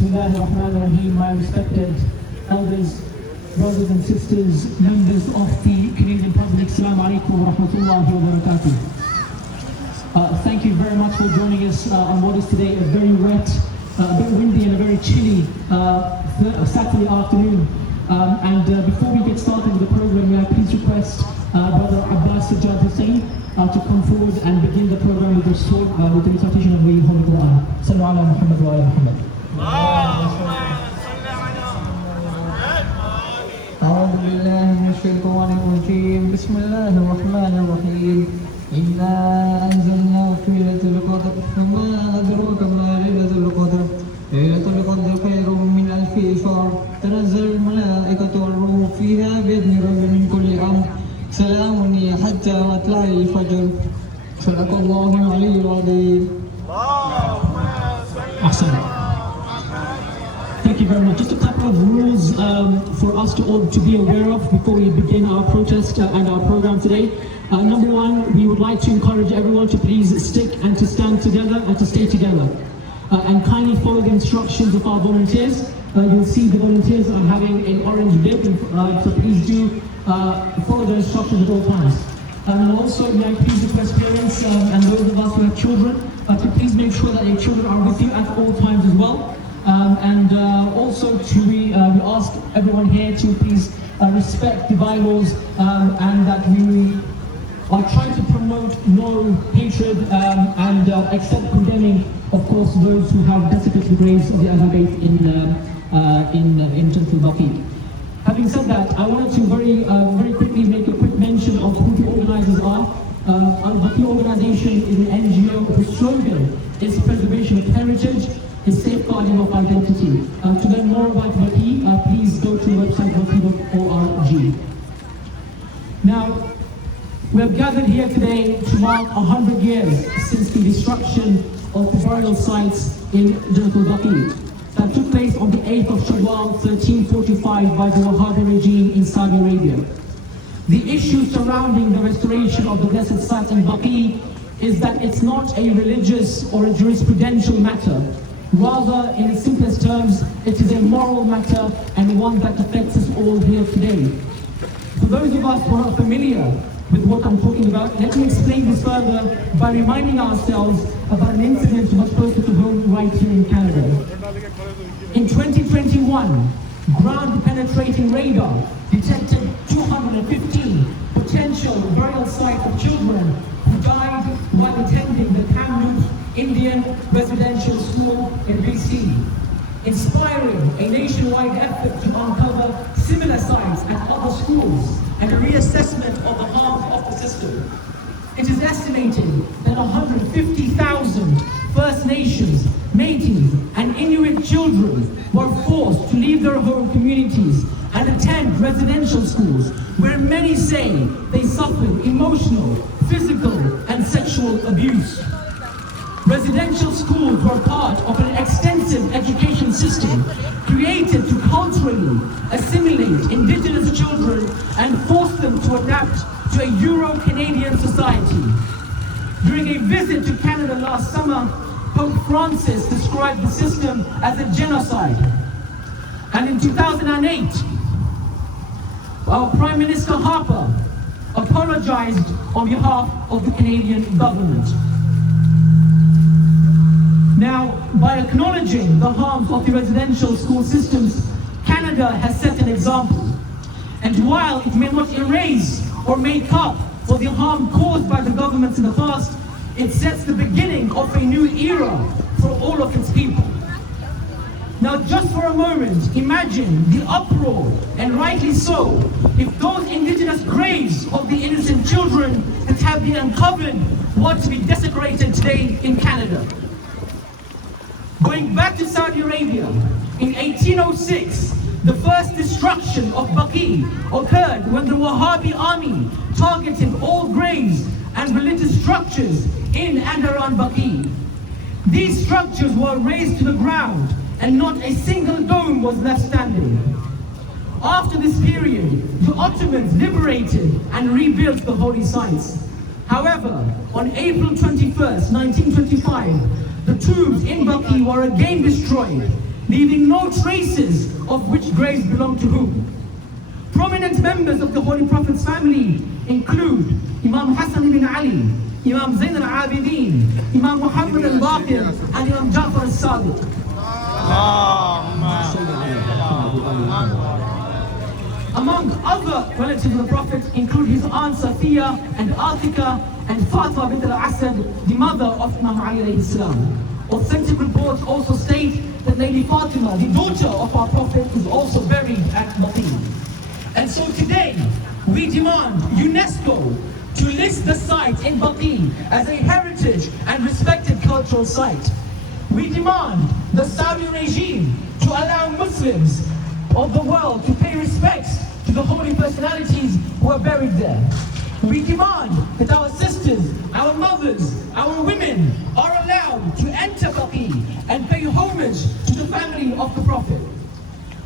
Bismillahirrahmanirrahim, my respected elders, brothers and sisters, members of the Canadian public, Assalamu alaikum wa rahmatullahi wa barakatuh. Thank you very much for joining us on what is today a very wet, a bit windy and a very chilly Saturday afternoon. Before we get started with the program, may I please request Brother Abbas Sajjad Hussain to come forward and begin the program with the recitation of the Holy Quran. Sallu ala Muhammad wa ala Muhammad. أعوذ بالله من الشيطان الرجيم بسم الله الرحمن الرحيم إنا أنزلناه في ليلة القدر وما أدراك ما ليلة القدر ليلة القدر خير من ألف شهر تنزل الملائكة والروح فيها بإذن رب من كل أمر سلام هي حتى مطلع الفجر صدق الله العلي العظيم. Thank you very much. Just a couple of rules for us to all to be aware of before we begin our protest and our program today. Number one, we would like to encourage everyone to please stick and to stand together and to stay together. And kindly follow the instructions of our volunteers. You'll see the volunteers are having an orange bib, so please do follow the instructions at all times. And also, may I please request parents and those of us who have children to please make sure that your children are with you at all times as well. Also, we ask everyone here to please respect the bylaws and that we are trying to promote no hatred and except condemning, of course, those who have desecrated the graves of the Ahlul Bayt in Jannat Baqi. Having said that, I wanted to very quickly make a quick mention of who the organizers are. Baqi organization is an NGO. The slogan is preservation of heritage, is safeguarding of identity. To learn more about Baqi, please go to the website baqi.org. Now, we have gathered here today to mark 100 years since the destruction of the burial sites in Jannat Baqi that took place on the 8th of Shawwal 1345 by the Wahhabi regime in Saudi Arabia. The issue surrounding the restoration of the blessed site in Baqi is that it's not a religious or a jurisprudential matter. Rather, in its simplest terms, it is a moral matter and one that affects us all here today. For those of us who are familiar with what I'm talking about, let me explain this further by reminding ourselves about an incident much closer to home right here in Canada. In 2021, ground-penetrating radar detected 215 potential burial sites of children who died while attending the Kamloops Indian Residential School in BC, inspiring a nationwide effort to uncover similar sites at other schools and a reassessment of the harms of the system. It is estimated that 150,000 First Nations, Métis, and Inuit children were forced to leave their home communities and attend residential schools, where many say they suffered emotional, physical, and sexual abuse. Residential schools were part of an extensive education system created to culturally assimilate Indigenous children and force them to adapt to a Euro-Canadian society. During a visit to Canada last summer, Pope Francis described the system as a genocide. And in 2008, our Prime Minister Harper apologized on behalf of the Canadian government. Now, by acknowledging the harms of the residential school systems, Canada has set an example. And while it may not erase or make up for the harm caused by the governments in the past, it sets the beginning of a new era for all of its people. Now, just for a moment, imagine the uproar, and rightly so, if those Indigenous graves of the innocent children that have been uncovered were to be desecrated today in Canada. Going back to Saudi Arabia, in 1806, the first destruction of Baqi occurred when the Wahhabi army targeted all graves and religious structures in and around Baqi. These structures were razed to the ground and not a single dome was left standing. After this period, the Ottomans liberated and rebuilt the holy sites. However, on April 21st, 1925, the tombs in Baqi were again destroyed, leaving no traces of which graves belong to whom. Prominent members of the Holy Prophet's family include Imam Hassan ibn Ali, Imam Zain al-Abidin, Imam Muhammad al-Baqir, and Imam Ja'far al-Sadiq. Among other relatives of the Prophet include his aunt Safiya and Atika and Fatima bint al-Asad, the mother of Imam Ali alayhi salam. Authentic reports also state that Lady Fatima, the daughter of our Prophet, is also buried at Baqi. And so today, we demand UNESCO to list the site in Baqi as a heritage and respected cultural site. We demand the Saudi regime to allow Muslims of the world to pay respects to the holy personalities who are buried there. We demand that our sisters, our mothers, our women are allowed to enter Baqi and pay homage to the family of the Prophet.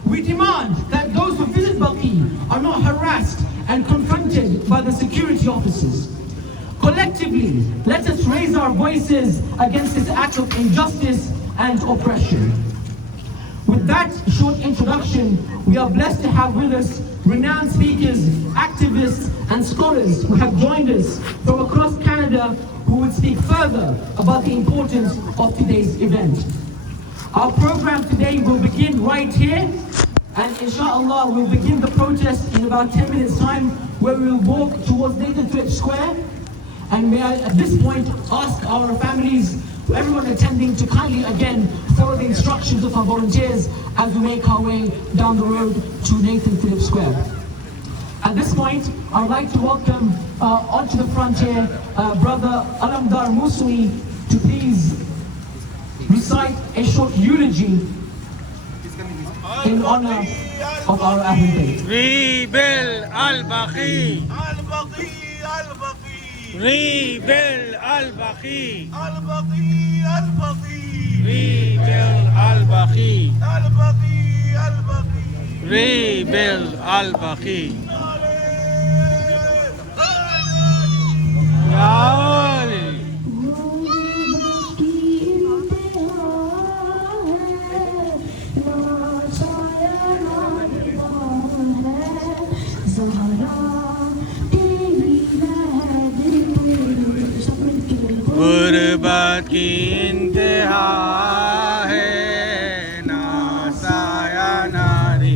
We demand that those who visit Baqi are not harassed and confronted by the security officers. Collectively, let us raise our voices against this act of injustice and oppression. With that short introduction, we are blessed to have with us renowned speakers, activists, and scholars who have joined us from across Canada who will speak further about the importance of today's event. Our program today will begin right here, and inshallah we'll begin the protest in about 10 minutes time, where we will walk towards Nathan Phillips Square. And may I at this point ask our families, everyone attending, to kindly again follow the instructions of our volunteers as we make our way down the road to Nathan Phillips Square. At this point, I'd like to welcome onto the front here Brother Alamdar Muswi to please recite a short eulogy in honor of our Ahlul Bayt. Rebuild al-Baqi. Al-Baqi, al-Baqi. Rebuild al-Baqi. Al-Baqi, al-Baqi. Rebuild al-Baqi. Al-Baqi, al-Baqi. Rebuild al-Baqi. Ya Ali. गुर्बत की इंतहा है, ना साया नारी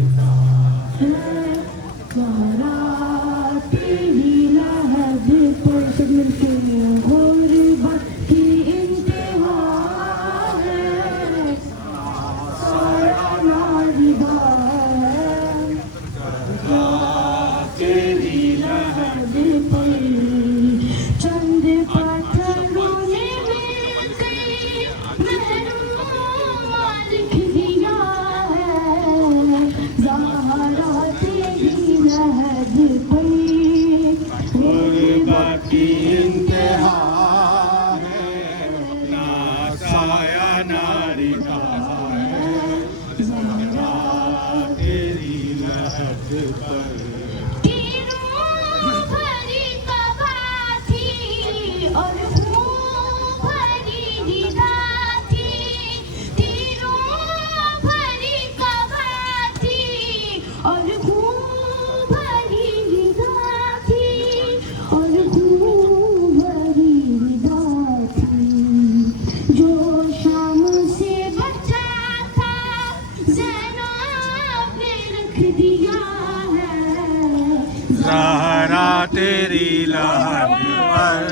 तेरी लहर पर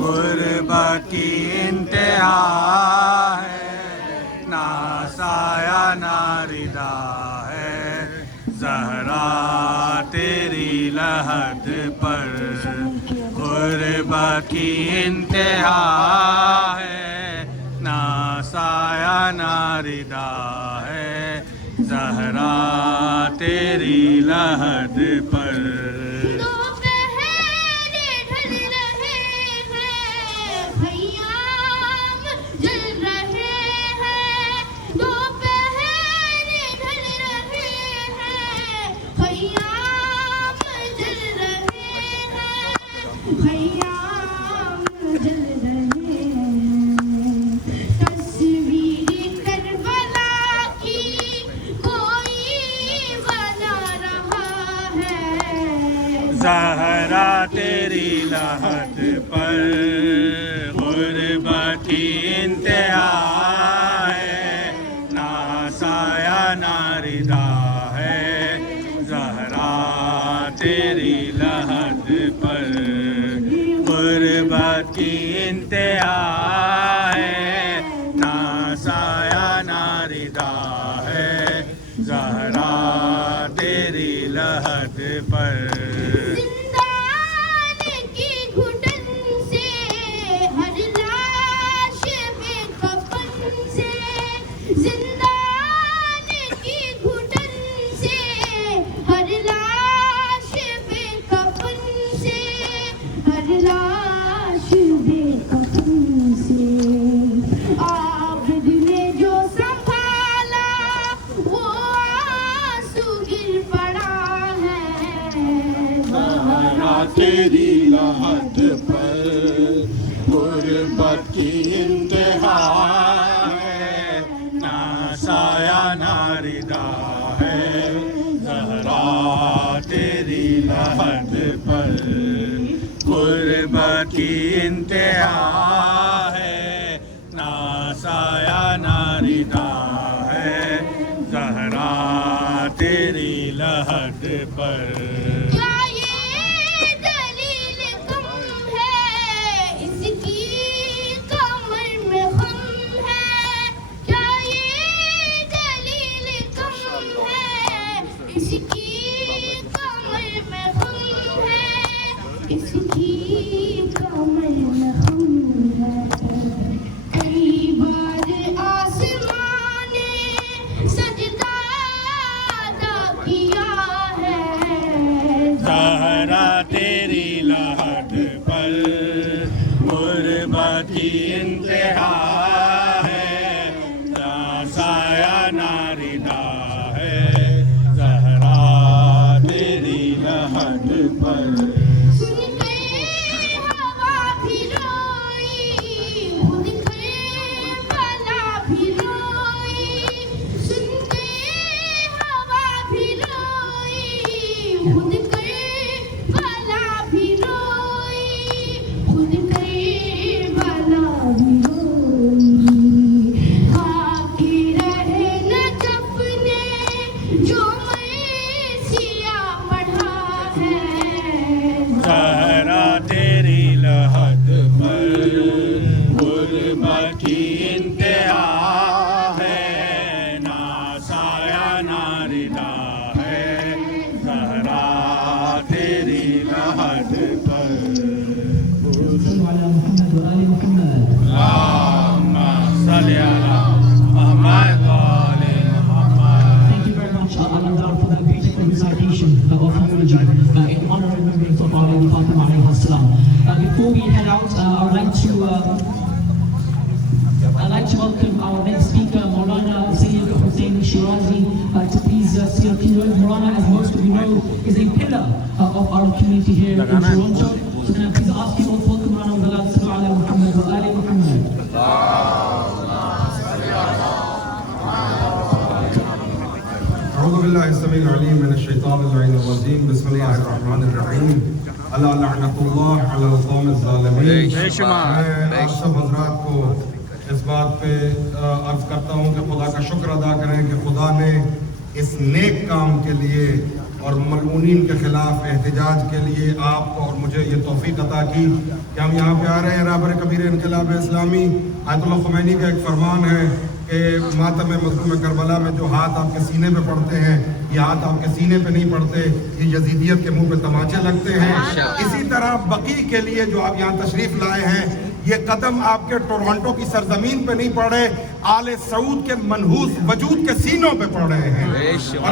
गुर्बत की इंतहा है, ना साया ना रिदा है। ज़हरा तेरी लहर पर गुर्बत की इंतहा है, ना साया ना रिदा है। ज़हरा तेरी लहर पर ज़हरा तेरी लहद पर गुर्बत की इंतहा है, ना साया ना रिदा है। ज़हरा तेरी लहद पर गुर्बत की इंतहा है, ना साया ना रिदा है। ज़हरा तेरी लहद पर तेरी लहद पर गुर्बत की इंतहा है, ना साया ना रिदा है। ज़हरा तेरी लहद पर गुर्बत की इंतहा है, ना साया ना रिदा है। ज़हरा तेरी लहद पर तेरी लहद पर गुर्बत की इंतहा है, ना साया ना रिदा है। ज़हरा तेरी लहद पर before we head out, I'd like to welcome our next speaker, Maulana Sayyid Hussein Shirazi, to please say a few words. Maulana, as most of you know, is a pillar of our community here in Toronto. So can I please ask you all to welcome Maulana with Allah sallallahu ala Muhammad wa ali Muhammad. أعوذ بالله السميع العليم من الشيطان اللعين الرجيم بسم الله الرحمن الرحيم अला लअनतुल्लाह अलल कौम ज़ालिमीन। मैं आप सब हज़रात को इस बात पे अर्ज़ करता हूँ कि खुदा का शुक्र अदा करें कि खुदा ने इस नेक काम के लिए और मलऊनीन के ख़िलाफ़ एहतजाज के लिए आपको और मुझे ये तौफ़ीक़ अता की कि हम यहाँ पे आ रहे हैं। रहबर कबीर इनक़िलाब इस्लामी आयतुल्लाह ख़ुमैनी का एक फ़रमान है कि मातम मज़लूम करबला में जो हाथ आपके सीने पे पड़ते हैं, ये हाथ आपके सीने पे नहीं पड़ते, ये यजीदियत के मुंह पे तमाचे लगते हैं। इसी तरह बकी के लिए जो आप यहाँ तशरीफ़ लाए हैं, ये कदम आपके टोरंटो की सरजमीन पे नहीं पड़े, आले सऊद के मनहूस वजूद के सीनों पे पड़ रहे हैं। और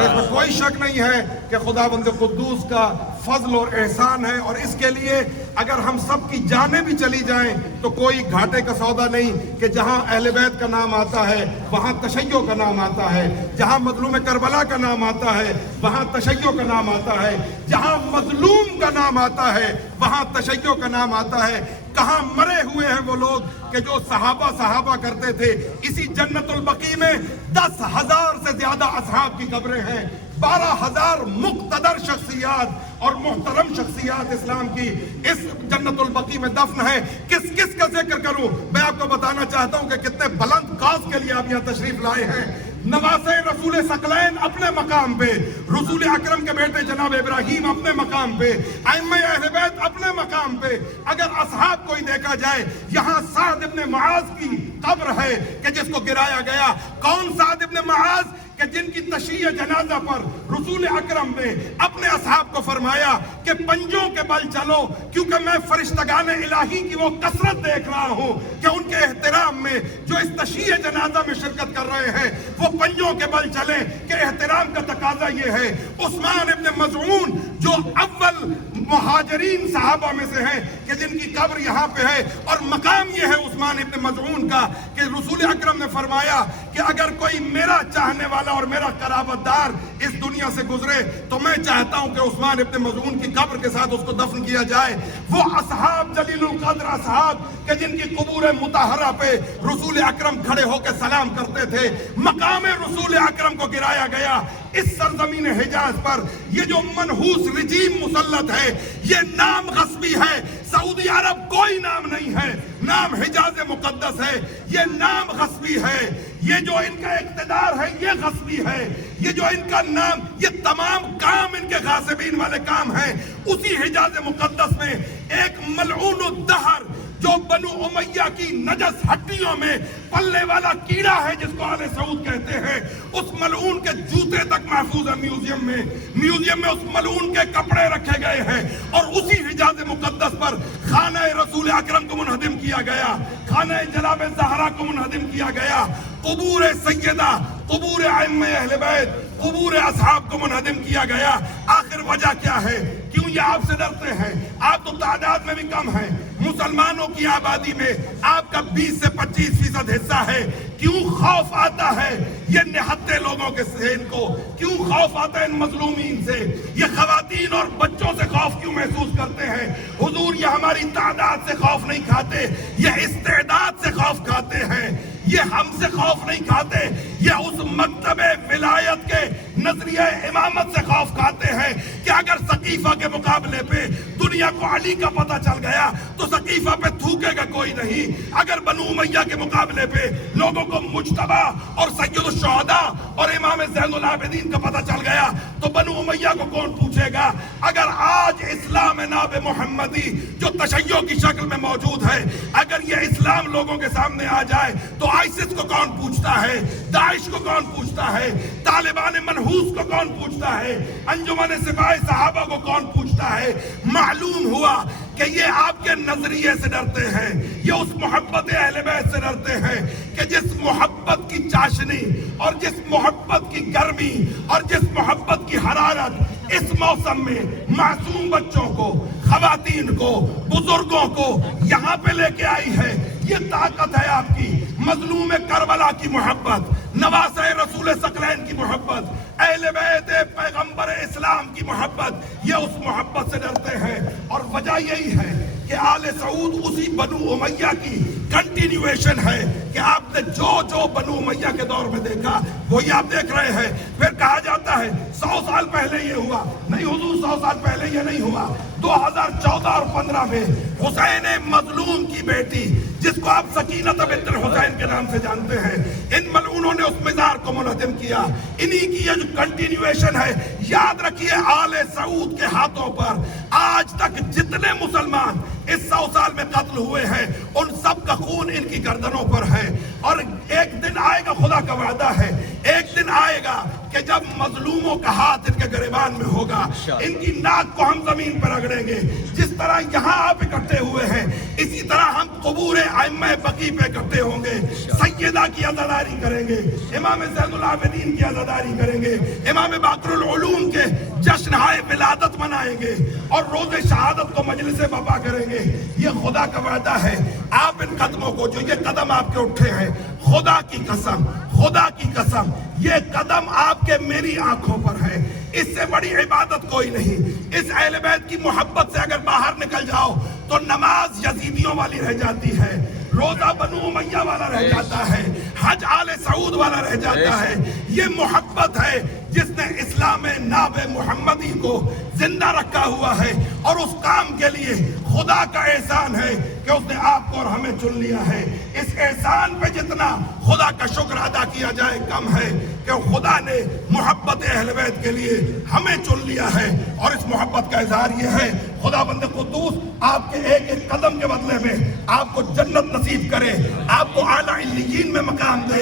इसमें कोई शक नहीं है कि खुदावंद कुद्दूस का फजल और एहसान है। और इसके लिए अगर हम सब की जानें भी चली जाएं तो कोई घाटे का सौदा नहीं कि जहां अहले बैत का नाम आता है वहां तशय्यो का नाम आता है, जहां मजलूम करबला का नाम आता है वहां तशय्यो का नाम आता है, जहां मजलूम का नाम आता है वहां तशय्यो का नाम आता है। कहां मरे हुए हैं वो लोग कि जो सहाबा करते थे। इसी जन्नतुल बकी में 10,000 से ज्यादा असहाब की कब्रें हैं। 12,000 मुक्तदर शख्सियात और मोहतरम शख्सियात इस्लाम की इस जन्नतुल बकी में दफन है। किस किस का जिक्र करूं? मैं आपको बताना चाहता हूं कि कितने बुलंद काज के लिए आप यहां तशरीफ लाए हैं। नवासे रसूल सकलैन अपने मकाम पे, रसूल अकरम के बेटे जनाब इब्राहिम अपने मकाम पे, अइम्मा अहले बैत अपने मकाम पे। अगर असहाब कोई देखा जाए, यहाँ साद इब्न मुआज की कब्र है कि जिसको गिराया गया। कौन साद इब्न मुआज कि जिनकी तशय्य जनाजा पर रसूल अकरम ने अपने असहाब को फरमाया कि पंजों के बल चलो, क्योंकि मैं फरिश्तगाने इलाही की वो कसरत देख रहा हूं कि उनके एहतराम में जो इस तशय्य जनाजा में शिरकत कर रहे हैं वो पंजों के बल चले। कि एहतराम का तकाजा ये है, उस्मान इब्न मज़ऊन जो अव्वल मुहाजिरीन सहाबा में से हैं कि जिनकी कब्र यहाँ पे है, और मकाम ये है उस्मान इब्न मज़ऊन का कि रसूल अकरम ने फरमाया कि अगर कोई मेरा चाहने वाला और मेरा कराबतदार इस दुनिया से गुजरे तो मैं चाहता हूं कि उस्मान इब्न मज़ऊन की कब्र के साथ उसको दफन किया जाए। वो असहाब जलीलुल कद्र असहाब कि जिनकी कबूर मुताहरा पे रसूल अकरम खड़े होकर सलाम करते थे, मकाम रसूल अकरम को गिराया गया। इस सरजमीन हिजाज पर ये जो मनहूस रिजीम मुसल्लत है, ये नाम गस्बी है। सऊदी अरब कोई नाम नहीं है, नाम हिजाज मुकद्दस है, ये नाम गस्बी है। ये जो इनका इक्तदार है ये गस्बी है। ये जो इनका नाम, ये तमाम काम इनके गासिबीन वाले काम हैं। उसी हिजाज मुकद्दस में एक मलऊन दहर जो बनु उमैया की नजस हड्डियों में पल्ले वाला कीड़ा है जिसको आले सऊद कहते हैं, उस मलऊन के जूते तक महफूज है म्यूजियम में। म्यूजियम में उस मलऊन के कपड़े रखे गए हैं। और उसी हिजाज मुकद्दस पर खाना रसूल अकरम को मुनहदिम किया गया, खाना जनाब ज़हरा को मुनहदिम किया गया, कुबूर सैयदा, कुबूर अइम्मा अहले बैत, कुबूर असहाब को मुनहदिम किया गया। आखिर वजह क्या है? क्यों ये आपसे डरते हैं? आप तो तादाद में भी कम हैं। मुसलमानों की आबादी में आपका 20 से 25% हिस्सा है। क्यों खौफ आता है ये निहत्ते लोगों के से? इनको क्यों खौफ आता है इन मजलूमीन से? ये खवातीन और बच्चों से खौफ क्यों महसूस करते हैं? हुजूर ये हमारी तादाद से खौफ नहीं खाते, ये इस्तेदाद से खौफ खाते हैं। ये हमसे खौफ नहीं खाते, ये उस मकतबे विलायत के नजरिया इमामत से खौफ खाते हैं कि अगर सकीफा के मुकाबले पे दुनिया को अली का पता चल गया तो सकीफा पे थूकेगा कोई नहीं। अगर बनु उमैया के मुकाबले पे लोगों को मुज्तबा और सैयदुश शुहदा और इमाम ज़ैनुल आबिदीन का पता चल गया तो बनु उमैया को कौन पूछेगा? अगर आज इस्लाम नाब मोहम्मदी जो तशय्यो की शक्ल में मौजूद है, अगर ये इस्लाम लोगों के सामने आ जाए तो आइसिस को कौन पूछता है? दाइश को कौन पूछता है? तालिबान मनहूस को कौन पूछता है? अंजुमन सिपाही सहाबा को कौन पूछता है? मालूम हुआ कि ये आपके नजरिए से डरते हैं, ये उस मोहब्बत अहले बैत से डरते हैं कि जिस मोहब्बत की चाशनी और जिस मोहब्बत की गर्मी और जिस मोहब्बत की हरारत इस मौसम में मासूम बच्चों को, खवातीन को, बुजुर्गों को यहाँ पे लेके आई है, ये ताकत है आपकी। मजलूम करबला की मोहब्बत, नवासे रसूल सकलैन की मोहब्बत, अहले बैत पैगंबर इस्लाम की मोहब्बत, ये उस मोहब्बत से डरते हैं। और वजह यही है कि आले सऊद उसी बनु उमैया की कंटिन्यूएशन है कि आपने जो जो बनु उमैया के दौर में देखा वही आप देख रहे हैं। फिर कहा जाता है 100 साल पहले ये हुआ, नहीं हुजूर 100 साल पहले ये नहीं हुआ। 2014 और 15 में हुसैन मजलूम की बेटी जिसको आप सकीनत बिन्त हुसैन के नाम से जानते हैं, इन मलऊनों ने उस मिज़ार को मुनहदिम किया। इन्हीं की ये जो कंटिन्यूएशन है, याद रखिए आले सऊद के हाथों पर आज तक जितने मुसलमान इस 100 साल में कत्ल हुए हैं उन सब का खून इनकी गर्दनों पर है। और एक दिन आएगा, खुदा का वादा है, एक दिन आएगा कि जब मजलूमों का हाथ इनके गिरबान में होगा, इनकी नाक को हम जमीन पर रगड़ेंगे। जिस तरह यहाँ आप इकट्ठे हुए हैं इसी तरह हम कबूर अइम्मा बकी पे इकट्ठे होंगे, सैयदा की अज़ादारी करेंगे, इमाम ज़ैनुल आबिदीन की अज़ादारी करेंगे, इमाम बाक़रुल उलूम के जश्न जश्न-ए विलादत मनाएंगे और रोज़े शहादत को मजलिस वफा करेंगे। ये खुदा का वादा है। आप इन कदमों को, जो ये कदम आपके उठे हैं, खुदा की कसम, खुदा की कसम, ये कदम आपके मेरी आंखों पर है। इससे बड़ी इबादत कोई नहीं। इस अहले बैत की मोहब्बत से अगर बाहर निकल जाओ तो नमाज यजीदियों वाली रह जाती है, रोजा बनु उमैया वाला रह जाता है, हज आले सऊद वाला रह जाता है। ये मोहब्बत है जिसने इस्लाम नाब मोहम्मदी को जिंदा रखा हुआ है और उस काम के लिए खुदा का एहसान है कि उसने आपको और हमें चुन लिया है। इस एहसान पे जितना खुदा का शुक्र अदा किया जाए कम है कि खुदा ने मोहब्बत अहले बैत के लिए हमें चुन लिया है। और इस मोहब्बत का इजहार ये है, खुदा बंद कुद्दूस आपके एक एक कदम के बदले में आपको जन्नत नसीब करे, आपको आला इल्लियीन में मकाम दे,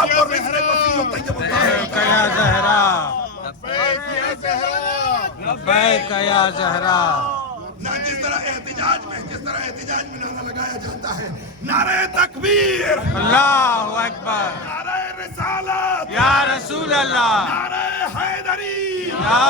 आपको रिज़्क़ वसीअ व तय्यब या ज़हरा, लब्बैक या ज़हरा। ना जिस तरह एहतिजाज में नारा लगाया जाता है, नारे तकबीर, अल्लाहु अकबर, नारे रिसालत, या रसूल अल्लाह, नारे हैदरी, या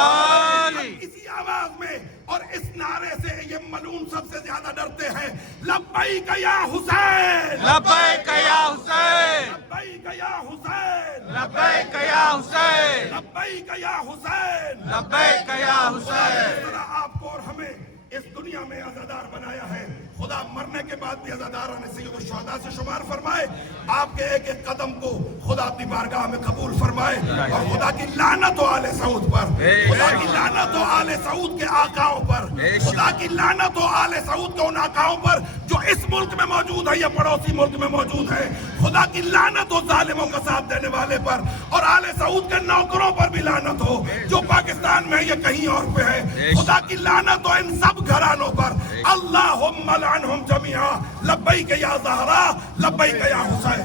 अली। इसी आवाज में और इस नारे से ये मलून सबसे ज्यादा डरते हैं, लब्बैक या हुसैन, लब्बैक या हुसैन, लब्बैक या हुसैन, लब्बैक या हुसैन, लब्बैक या हुसैन, लब्बैक या हुसैन। इस तरह आपको और हमें इस दुनिया में अज़ादार बनाया है। खुदा मरने के बाद भी अज़ादार ने सय्यदुश शुहदा से शुमार फरमाए। आपके एक एक कदम को खुदा अपनी बारगाह में कबूल फरमाए। और खुदा की लानत हो आले सऊद पर, खुदा की लानत हो आले सऊद के आकाओं पर, खुदा की लानत हो आले सऊद के उन आकाओं पर जो इस मुल्क में मौजूद है या पड़ोसी मुल्क में मौजूद है। खुदा की लानत हो जालिमों का साथ देने वाले पर, और आले सऊद के नौकरों पर भी लानत हो जो पाकिस्तान में या कहीं और पे है। खुदा की लानत हो इन सब घरानों पर। अल्लाहुम्मा लअनहुम जमीआ, लब्बैक या ज़हरा, लब्बैक या हुसैन।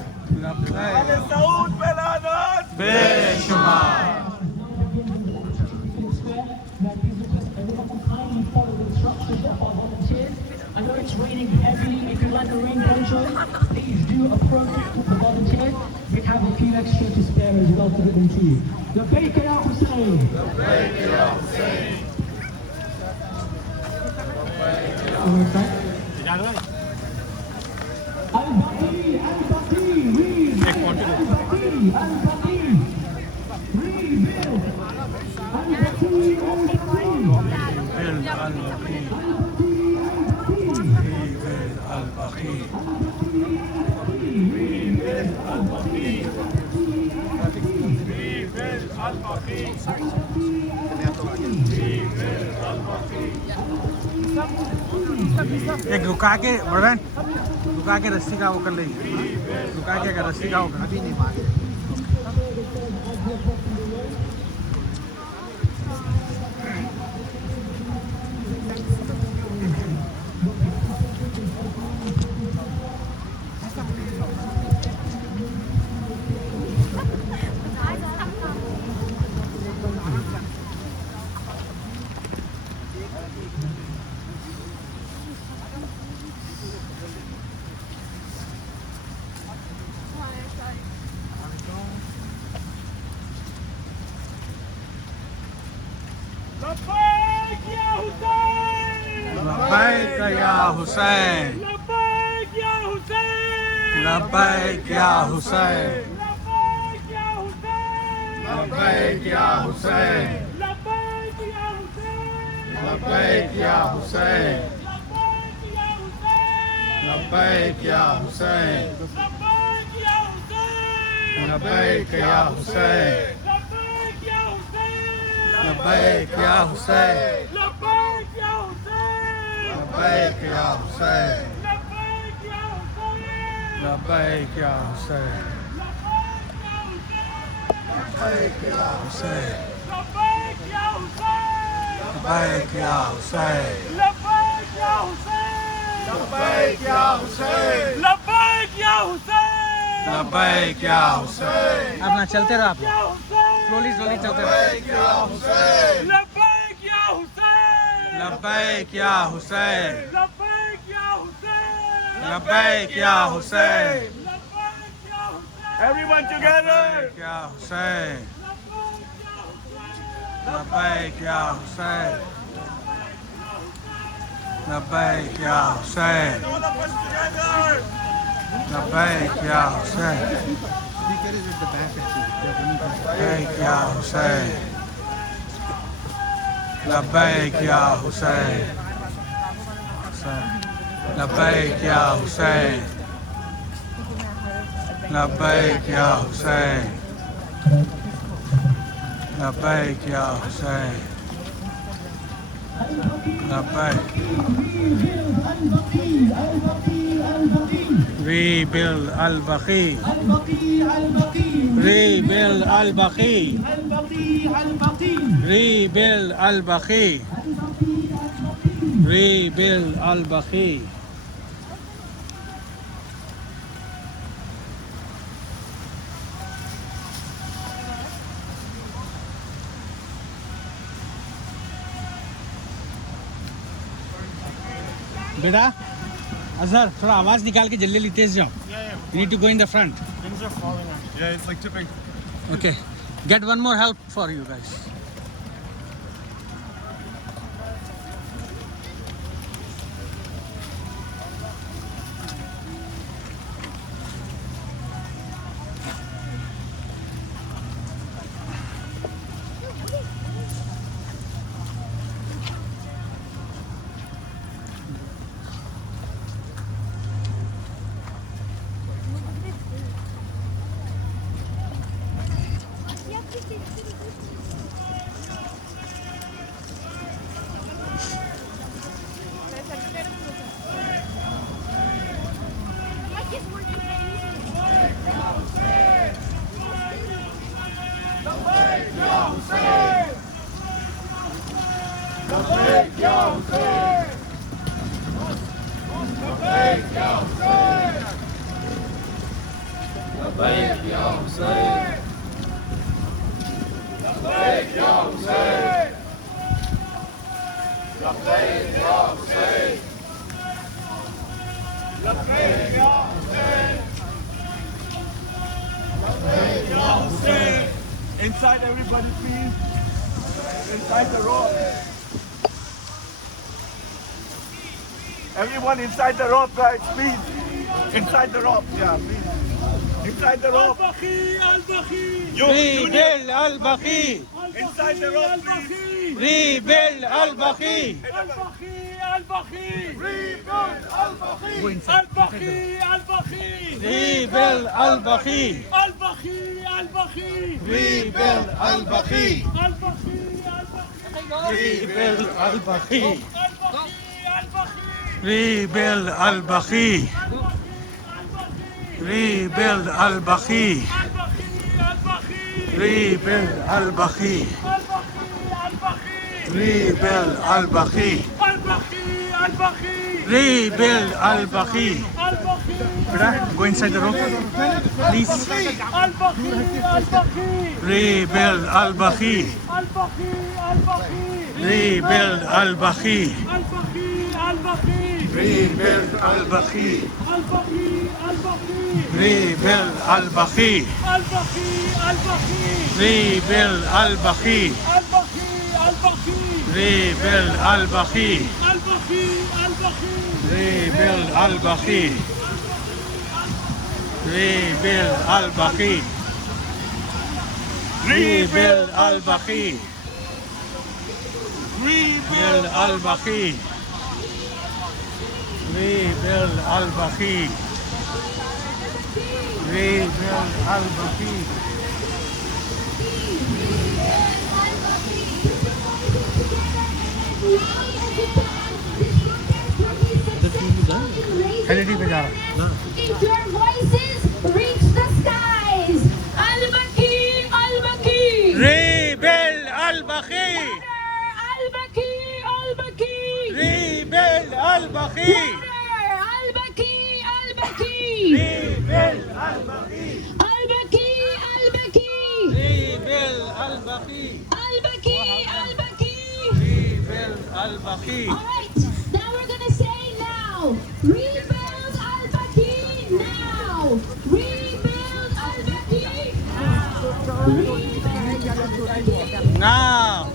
आले सऊद पे लानत बेशुमार। I know it's raining heavily. If you like a rain poncho, please do approach the volunteers. We have a few extra to spare as well to give them to you. Labbaik ya Hussein. Labbaik ya Hussein. Al-Baqi, Al-Baqi, rebuild. Al-Baqi, Al-Baqi, rebuild. Al-Baqi, एक रुका के बड़न, रुका के रस्सी का वो कर लेंगे, रुका के अगर रस्सी का वो कर अभी नहीं मारे। लब्बैक या हुसैन, लब्बैक या हुसैन, लब्बैक या हुसैन, लब्बैक या हुसैन, लब्बैक या हुसैन, लब्बैक या हुसैन, लब्बैक या हुसैन, लब्बैक या हुसैन, लब्बैक या हुसैन, लब्बैक या हुसैन, लब्बैक या हुसैन, लब्बैक लब्बैक या हुसैन, या हुसैन, लब्बैक या हुसैन, लब्बैक या हुसैन, लब्बैक या हुसैन, लब्बैक या हुसैन, लब्बैक या हुसैन। अपना चलते रहो आप, स्लोली स्लोली चलते रहो। लब्बैक या हुसैन, लब्बैक या हुसैन, लब्बैक या हुसैन, लब्बैक या हुसैन, लब्बैक या हुसैन, लब्बैक या हुसैन, everyone together, या Hussain, Labbaik ya Hussein. Labbaik ya Hussein. Labbaik ya Hussein. Labbaik ya Hussein. Labbaik ya Hussein. Labbaik ya Hussein. Labbaik ya Hussein. Labbaik ya Hussein. Labbaik. Rebuild al-Baqi. Rebuild al-Baqi. Rebuild al-Baqi. Rebuild al-Baqi. बेटा अजहर थोड़ा आवाज निकाल के जल्दी तेज जाओ. You need to go in the front. Things are falling out. Yeah, it's like tipping. Okay, get one more help for you guys. Inside everybody please. Inside the rope. Everyone inside the rope guys, please. Inside the rope, yeah, please. Inside the rope. Al-Baqi, Al-Baqi. Rebuild al-Baqi. Inside the rope, please. Rebuild al-Baqi. Al-Baqi, Al-Baqi. Rebuild Al-Baqi. Al-Baqi, Al-Baqi. Rebuild al-Baqi. Al-Baqi, Al-Baqi. Rebuild al-Baqi. Al-Baqi, Al-Baqi. Rebuild al-Baqi. Al-Baqi, Al-Baqi. Rebuild al-Baqi. Rebuild al-Baqi. Rebuild al-Baqi. Rebuild al-Baqi. Go inside the rope, please. Rebuild al-Baqi. Rebuild al-Baqi. Rebuild al-Baqi. Rebuild al-Baqi. Rebuild al-Baqi. Rebuild al-Baqi. Rebuild al-Baqi. Rebuild al-Baqi. Rebuild al-Baqi. Rebuild al-Baqi. Rebuild al-Baqi. Rebuild al-Baqi. Heredity पे जा रहा है. If your voices reach the skies, Al-Baqi, Al-Baqi. Rebuild al-Baqi. Al-Baqi, Al-Baqi. Rebuild al-Baqi. Al-Baqi, Al-Baqi. Rebuild al-Baqi. Al-Baqi, Al-Baqi. Rebuild al-Baqi. Al-Baqi, Al-Baqi. Rebuild al-Baqi. All right, now we're gonna say now. Rebuild Al-Baqi now. Rebuild Al-Baqi now. Rebuild Al-Baqi Now.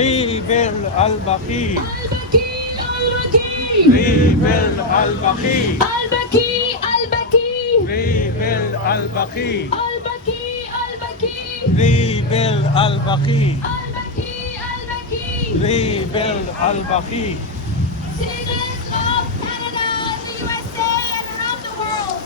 Rebuild Al-Baqi. Al-Baqi, Al-Baqi. Rebuild Al-Baqi. Al-Baqi, Al-Baqi. Rebuild Al-Baqi. Al-Baqi, Al-Baqi. Rebuild Al-Baqi. Al-Baqi, Al-Baqi. Rebuild Al-Baqi. Citizens of Canada, the USA, and around the world,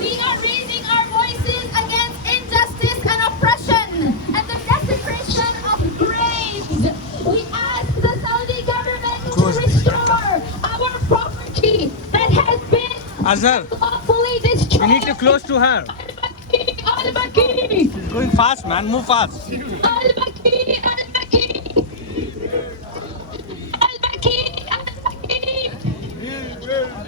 we are raising our voices against injustice and oppression and the desecration of graves. We ask the Saudi government to restore our property that has been Azhar, lawfully destroyed. you need to close to her. Al-Baqi, Al-Baqi. It's going fast, man. Move fast. Al-Baqi, Al-Baqi. Al-Baqi, Al-Baqi.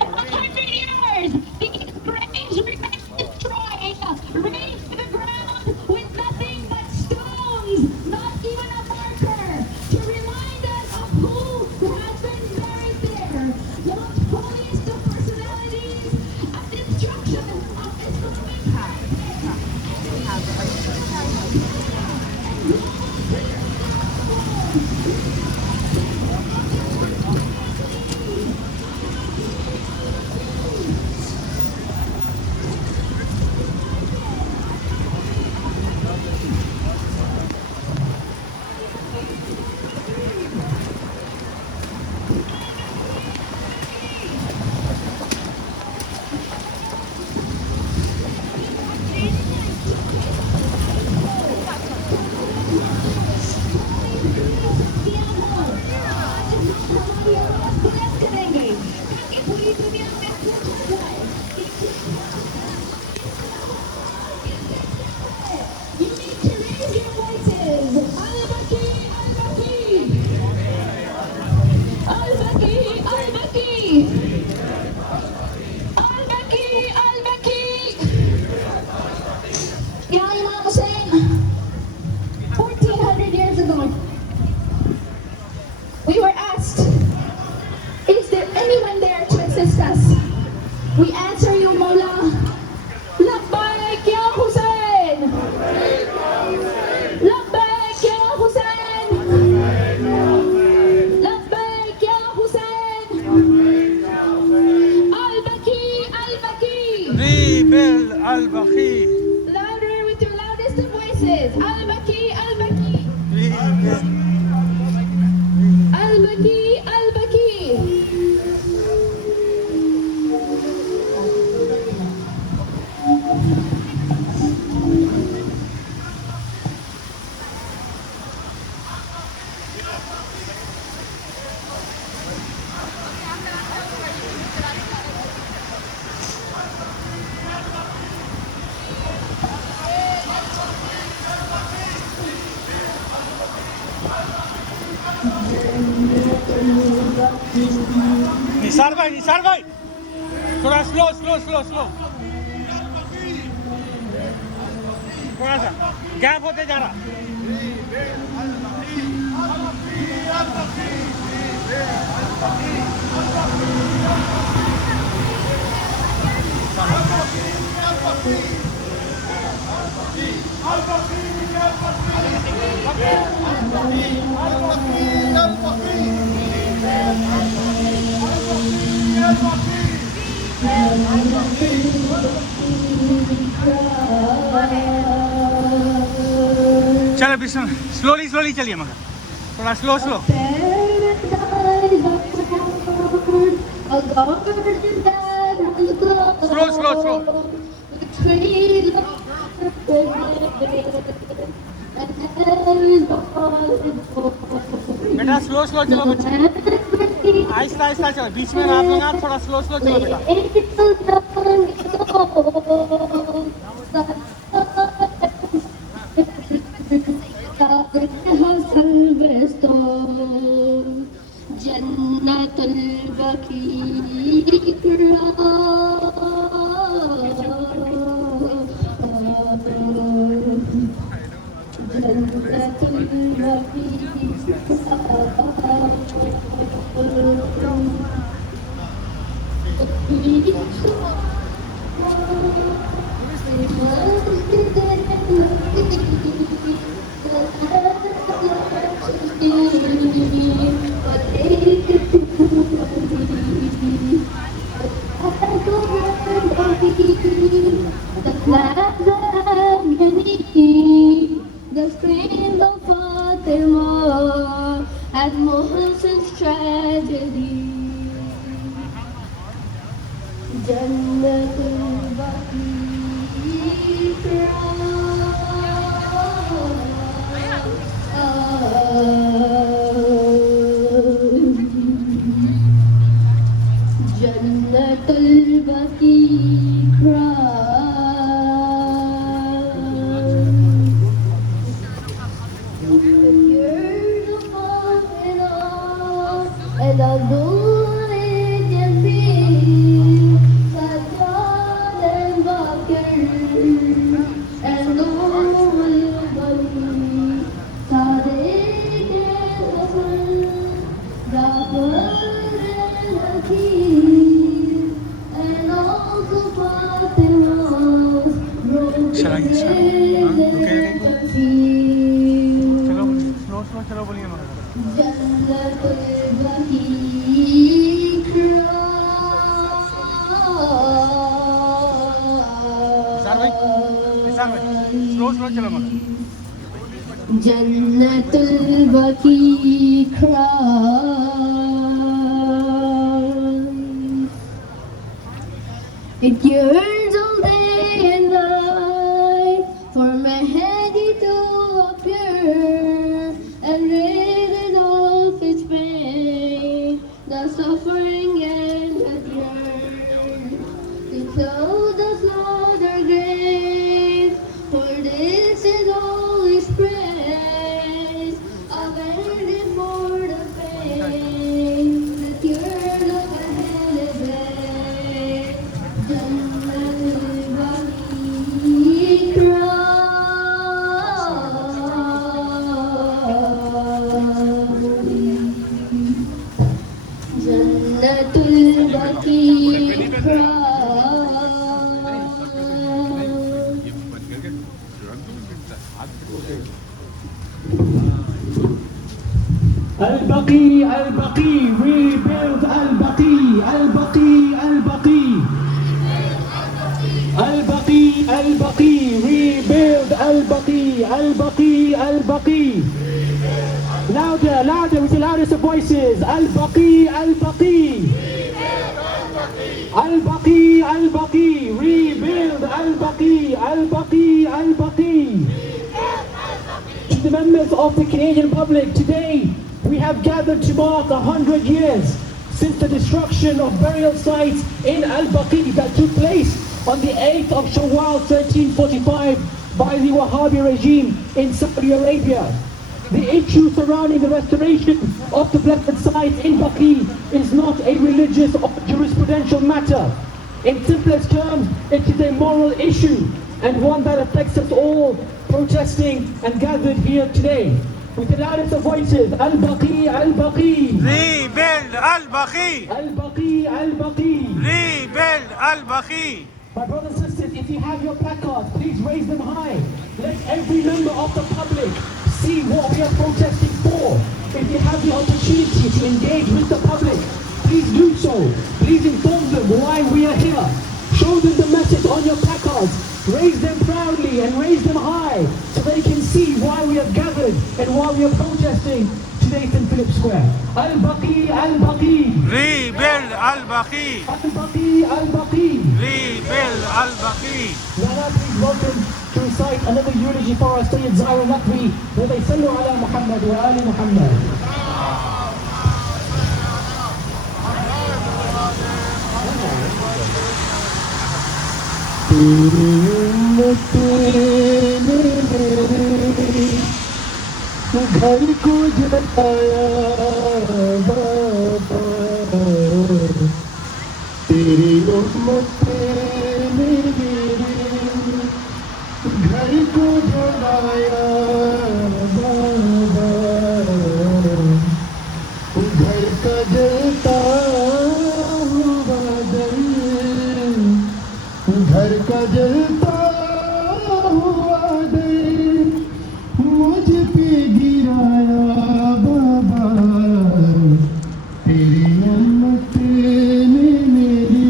For 100 years, these graves remain destroyed, raised to the ground with nothing but stones, not even a marker, to remind us of who has been buried there. The most holiest of personalities and destruction of You need to raise your voices. Al-Baqi, Al-Baqi. Al-Baqi, Al-Baqi. Al-Baqi, Al-Baqi. Ya Imam Hussein, 1400 years ago, we were asked, is there anyone there to assist us? We answer you, Mawla. Labbaik ya Hussein. Labbaik ya Hussein. Labbaik ya Hussein. Al-Baqi, Al-Baqi. Rebuild Al-Baqi. Louder with your loudest of voices. Al-Baqi, Al-Baqi. Rebuild. Al-Baqi, Al-Baqi. Nisar भाई थोड़ा slow थोड़ा सा gap होते जा रहा चलो Bismil slowly चलिए मगर थोड़ा स्लो स्लो बेटा स्लो चलो बच्चे आहिस्ता चलो बीच में आप लोग थोड़ा स्लो चलो बेटा Jannatul Baqi Jannatul Baqi the flag agony, the screams of Fatima at Mohsin's tragedy. Jannat Baqi Jannat Baqi You're the falling off and I'm doing your feet. Sajjad and Baqi and Noor Baqi. Sadiq and Hasan, Jafar and Hakeem, and also Fatima's broken legs and feet. चलो बोलिए मगर Jannat Baqi Nisar भाई slow चलो मगर Jannat Baqi It yearns all day and night for Mahdi to appear and rid it of its pain, the suffering and the yearn. To clothe the slaughter grave, for this is all his praise, avenged for the pain, the tears of a Hannibal. Jannat Baqi Jannat Baqi Al-Baqi, Al-Baqi, rebuild Al-Baqi, Al-Baqi, Al-Baqi. Al-Baqi, Al-Baqi, rebuild Al-Baqi, Al-Baqi, Al-Baqi. Louder, louder with the loudest of voices. Al-Baqi, Al-Baqi. Al-Baqi, Al-Baqi, rebuild Al-Baqi, Al-Baqi, Al-Baqi. To the members of the Canadian public, today we have gathered to mark 100 years since the destruction of burial sites in Al-Baqi that took place on the 8th of Shawwal 1345 by the Wahhabi regime in Saudi Arabia. The issue surrounding the restoration of the blessed sites in Baqi is not a religious or jurisprudential matter. In simplest terms, it is a moral issue and one that affects us all protesting and gathered here today. With the loudest of voices, Al-Baqi, Al-Baqi. rebuild Al-Baqi Al-Baqi, Al-Baqi. rebuild Al-Baqi. My brothers and sisters, if you have your placards, please raise them high. Let every member of the public see what we are protesting for. If you have the opportunity to engage with the public, please do so. Please inform them why we are here. Show them the message on your placards. Raise them proudly and raise them high so they can see why we have gathered and why we are protesting today in Philip Square. Al-Baqi, Al-Baqi. rebuild Al-Baqi Al-Baqi, Al-Baqi. rebuild Al-Baqi. Now please welcome to recite another eulogy for our Sayyid Zahra Naqvi, where they sallu ala Muhammad wa ali Muhammad. घर को जलाया बाबा तेरी उम्मत ने घर को जलाया बाबा घर का जलता हुआ दिल घर का जलता हुआ दिल मुझ पे गिराया बाबा तेरी उम्मत ने मेरी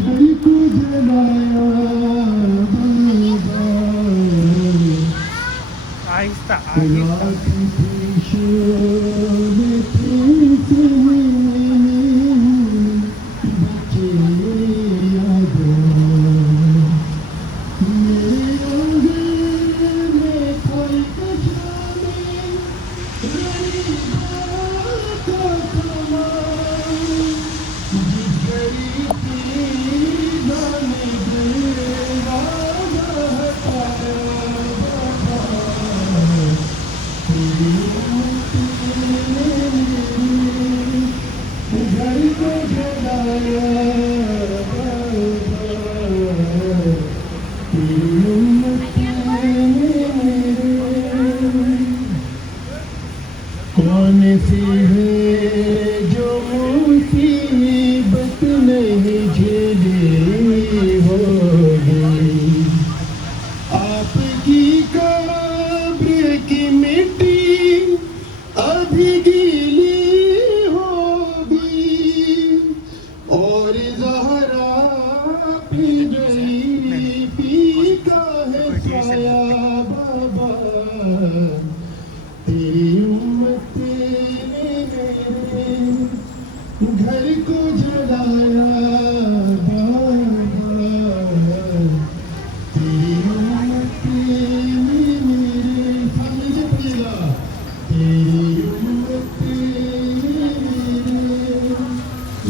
घर को जलाया बाबा आहिस्ता आहिस्ता कौन सी है जो मुसीबत नहीं झेली होगी आपकी कब्र की मिट्टी अभी गीली होगी और ज़हरा पी गई पी का है साया बाबा तेरी उम्मत ने मेरे घर को जलाया बाबा तेरी उम्मत ने मेरे सामने से पड़ेगा तेरी उम्मत ने मेरे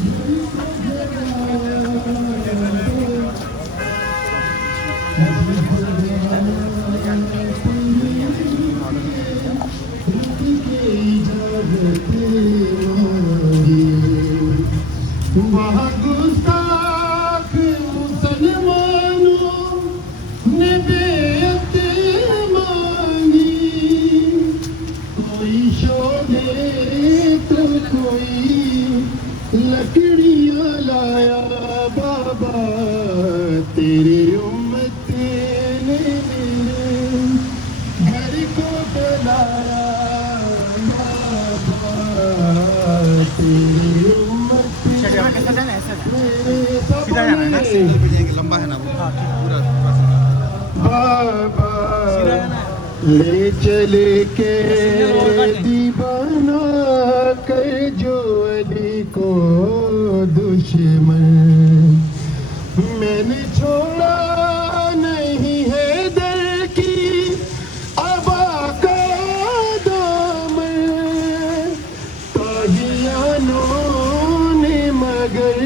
घर को वहाँ गुस्ताख मुसलमानों ने बेअत मांगी कोई शोधे तो कोई लकड़ियाँ लाया बाबा तेरी उम्मत ने मेरे घर को जलाया बाबा तेरी उम्मत कैसा जाना है ऐसा सीधा जाना है ना लंबा है ना वो पूरा बाबा ले चले के दीवाना कर जो अली को दुश्मन मैंने छोड़ा नहीं है दर की अबा का दामन ताहियानों ने मगर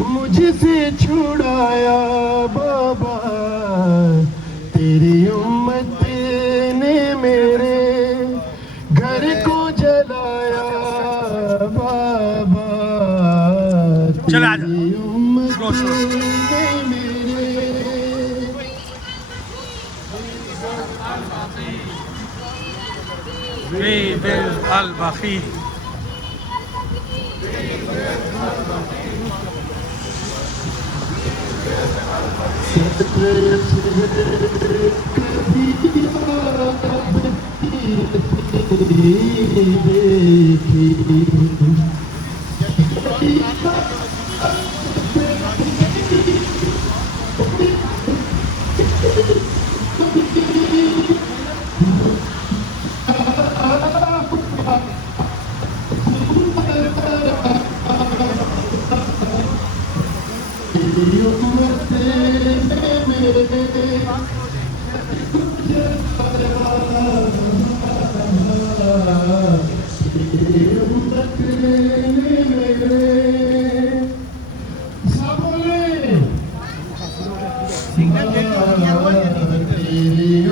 मुझसे छुड़ाया बाबा तेरी उम्मत ने मेरे घर को जलाया बाबा चला तेरी उम्मत ने मेरे दिल अल बाकी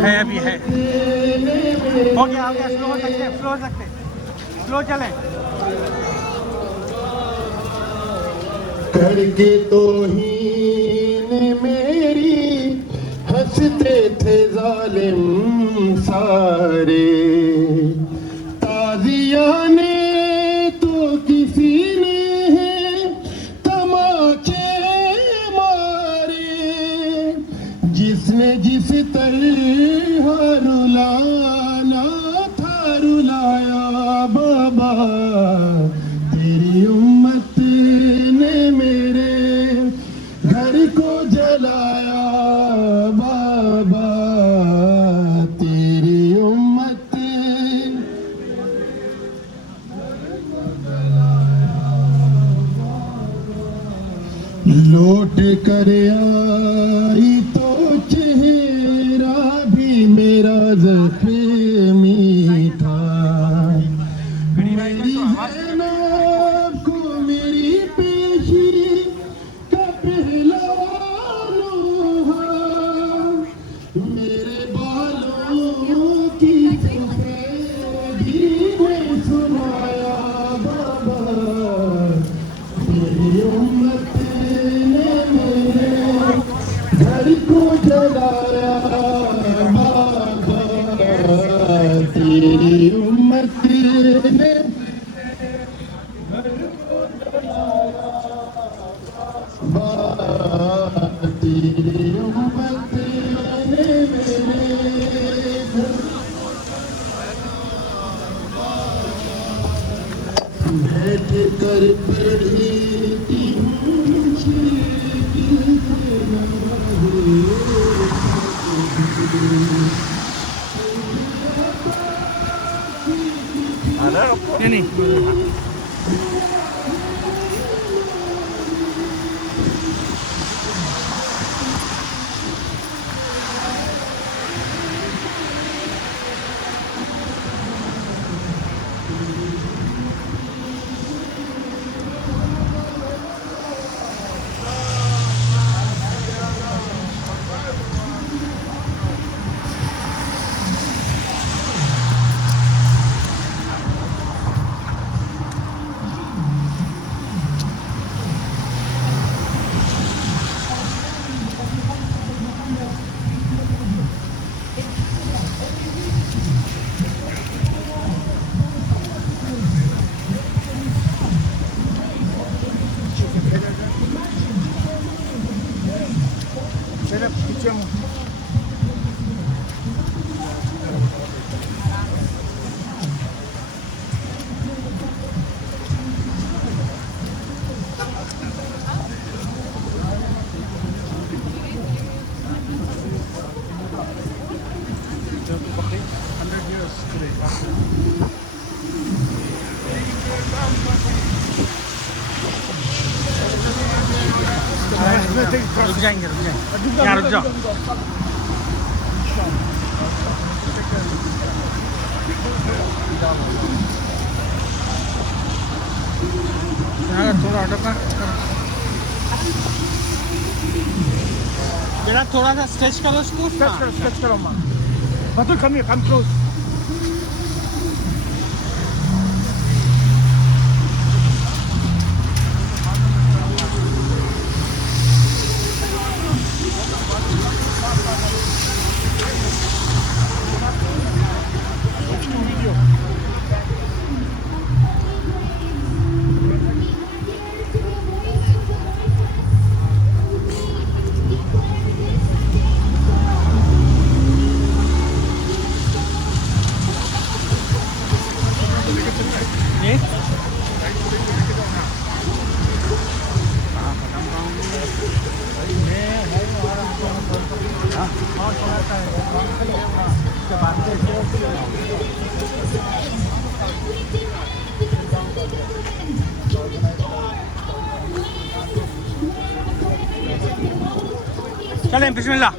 है अभी है हो गया स्लो सकते स्लो चले करके तो ही मेरी हंसते थे जालिम सारे ताजिया ने तो किसी ने तमाचे मारे जिसने जिस तरह रुलाना था रुलाया बाबा तेरी उम्मत ने मेरे घर घर को जलाया बाबा तेरी उम्मत लौट कर आई तो चेहरा भी मेरा ज़ख्मी था मेरी ज़ैनब को मेरी पेशी का पहला लोहा मेरे बालों की सफेदी ने सुनाया बाबा तेरी उम्मत ने मेरे घर को जलाया बाबा तेरी उम्मत ने तेरी उम्मत ने मेरे बैठ कर पढ़ी थी नहीं Baqi, 100 years today. रुक जाएंगे यहाँ रुक जाओ यहाँ थोड़ा अटका जरा थोड़ा सा स्ट्रेच करो उसको Stretch करो माँ Batul, come here, come close. चलें बिस्मिल्लाह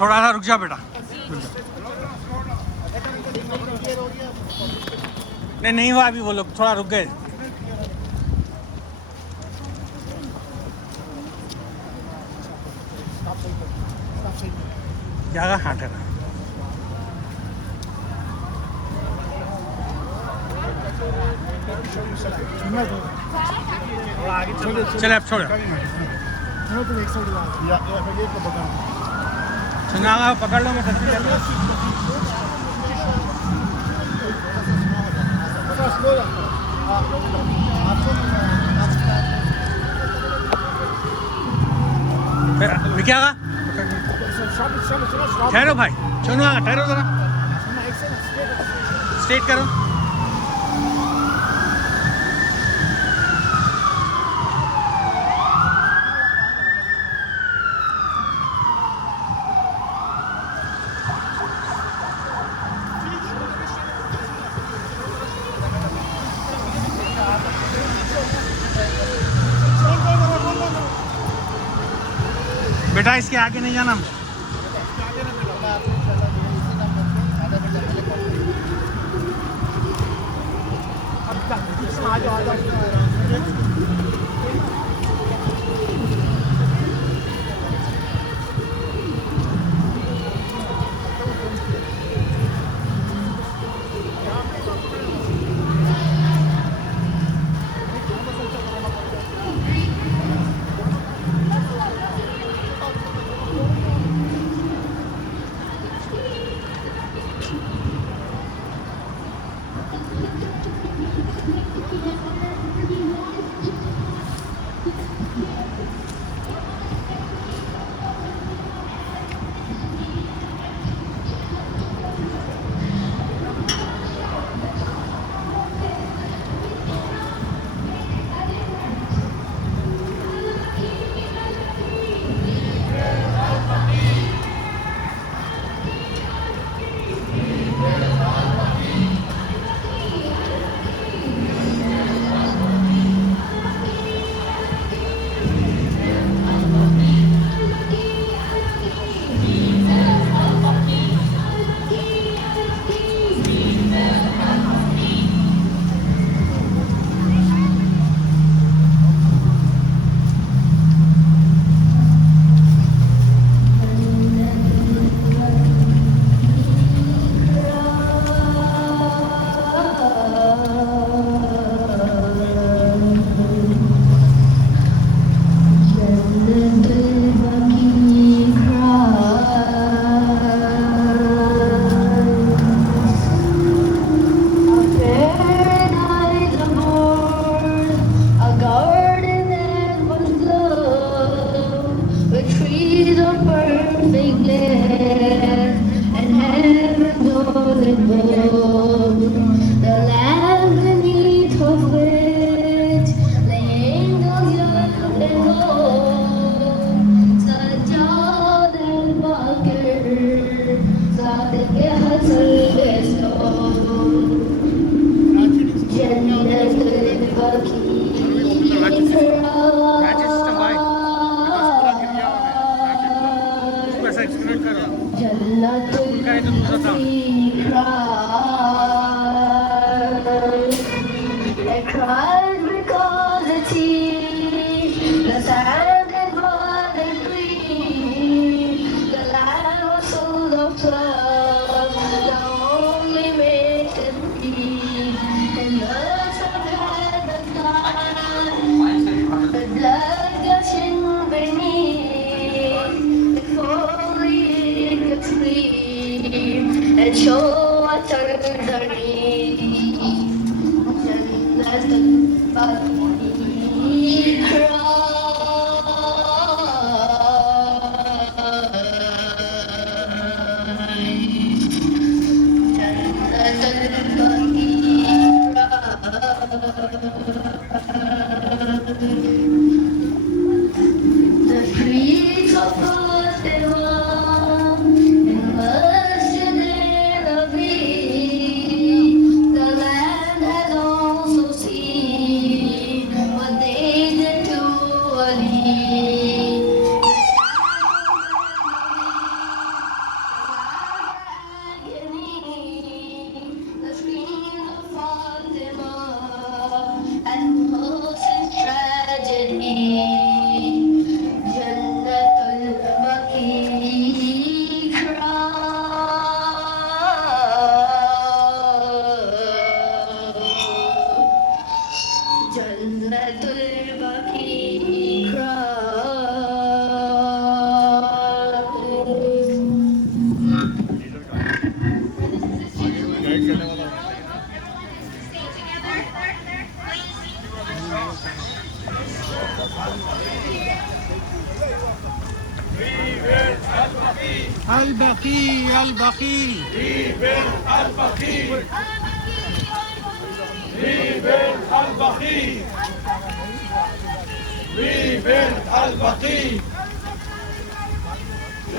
थोड़ा सा रुक जा बेटा। नहीं नहीं हुआ अभी, वो लोग थोड़ा रुक गए। क्या हाँ ठहरा। चले अब छोड़ चंगा पकड़ लो। मैं क्या ठहरो भाई, चलो ठहरो जरा, स्ट्रेट करो। बेटा इसके आगे नहीं जाना। Jannat I cried because the tea, the sand and falling tree, the land was full of love, the only way to be, and yours had the time, the blood gushing beneath, the foliage tree, and show a turn the streets of Fatima in Masjid Nabi, the land has also seen what they did to Ali. Al-Baqi, Al-Baqi. Rebuild Al-Baqi. Rebuild Al-Baqi. Rebuild Al-Baqi.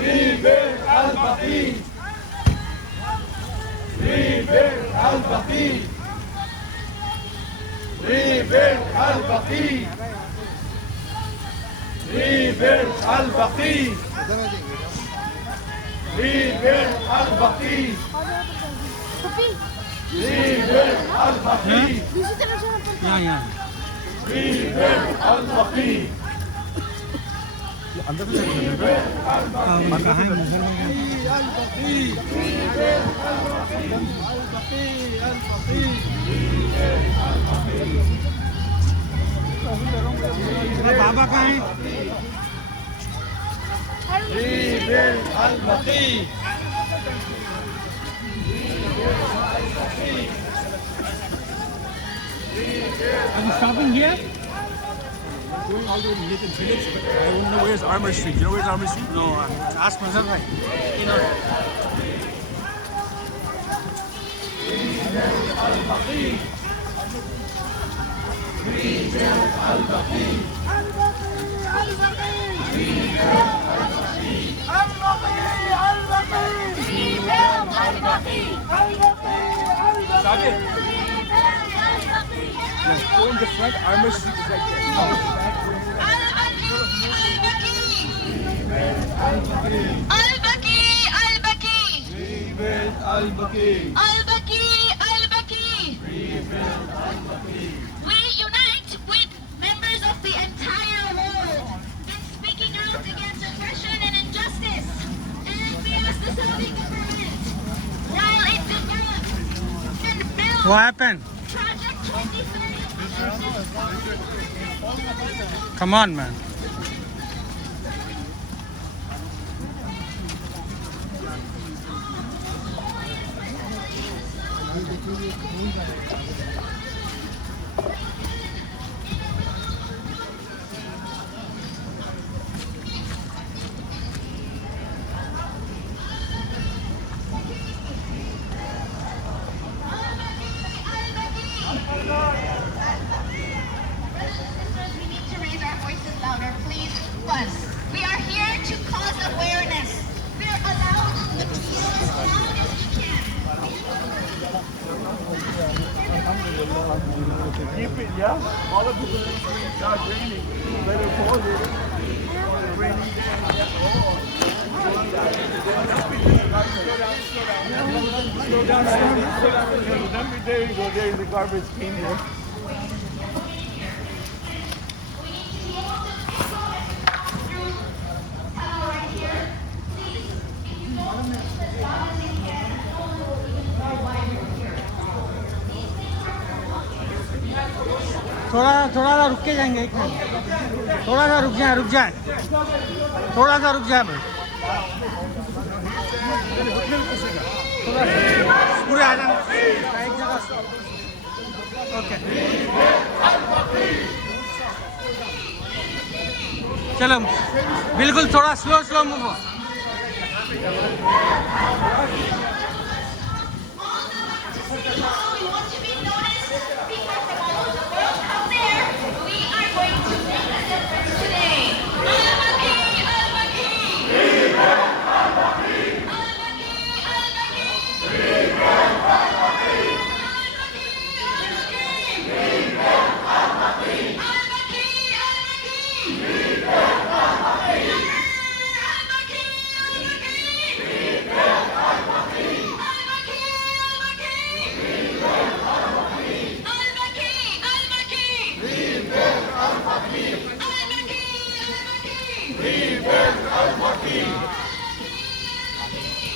Rebuild Al-Baqi. Rebuild Al-Baqi. Rebuild Al-Baqi. Rebuild Al-Baqi. Rebuild Al-Baqi. Rebuild Al-Baqi. यहाँ Rebuild Al-Baqi. अंदर भी चले गए बाबा कहाँ है Rebuild Al-Baqi. Are you stopping here? Going all the way to Nathan Village, but I don't know where's Armour Street. You know where's Armour Street? No, ask myself right. You know. Go in the front, Armour Street is right there. Al-Baqi, Al-Baqi. Rebuild Al-Baqi. Al-Baqi, Al-Baqi. We unite with members of the entire world in speaking out against oppression and injustice. And we ask the Saudi government, while it develops and builds What happened? Project 2030. Come on, man. We need to raise our voices louder, please. Once, we are here to cause awareness. We are allowed to yell as loud as we can. Keep it, yeah? All of the start raining. Let it fall here. Raining Slow down. There you go. There's the garbage can here. थोड़ा सा रुक के जाएंगे एक minute थोड़ा सा रुक जाए थोड़ा सा रुक जाए भाई थोड़ा पूरे आ जाना एक जगह ओके चलो बिल्कुल थोड़ा स्लो मूव हो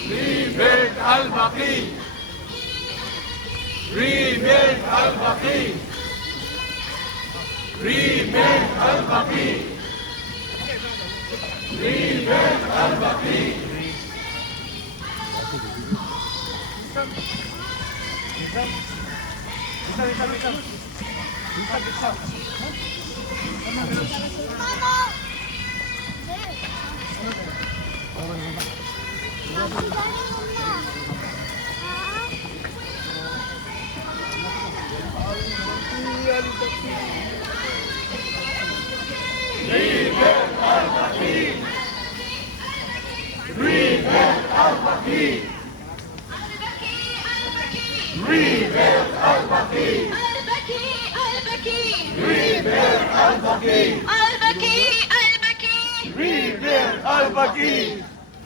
Rebuild Al-Baqi. Rebuild Al-Baqi. Rebuild Al-Baqi. Rebuild Al-Baqi.